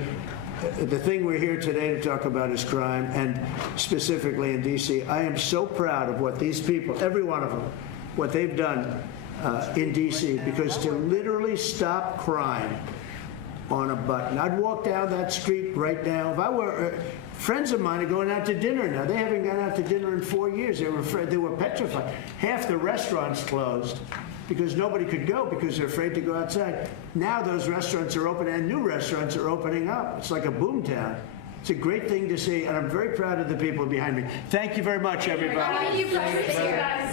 the thing we're here today to talk about is crime, and specifically in D.C. I am so proud of what these people, every one of them, what they've done in D.C., because to literally stop crime on a button. I'd walk down that street right now. If I were, friends of mine are going out to dinner now. They haven't gone out to dinner in 4 years. They were afraid, they were petrified. Half the restaurants closed because nobody could go because they're afraid to go outside. Now those restaurants are open, and new restaurants are opening up. It's like a boom town. It's a great thing to see, and I'm very proud of the people behind me. Thank you very much, everybody. Thank you, guys.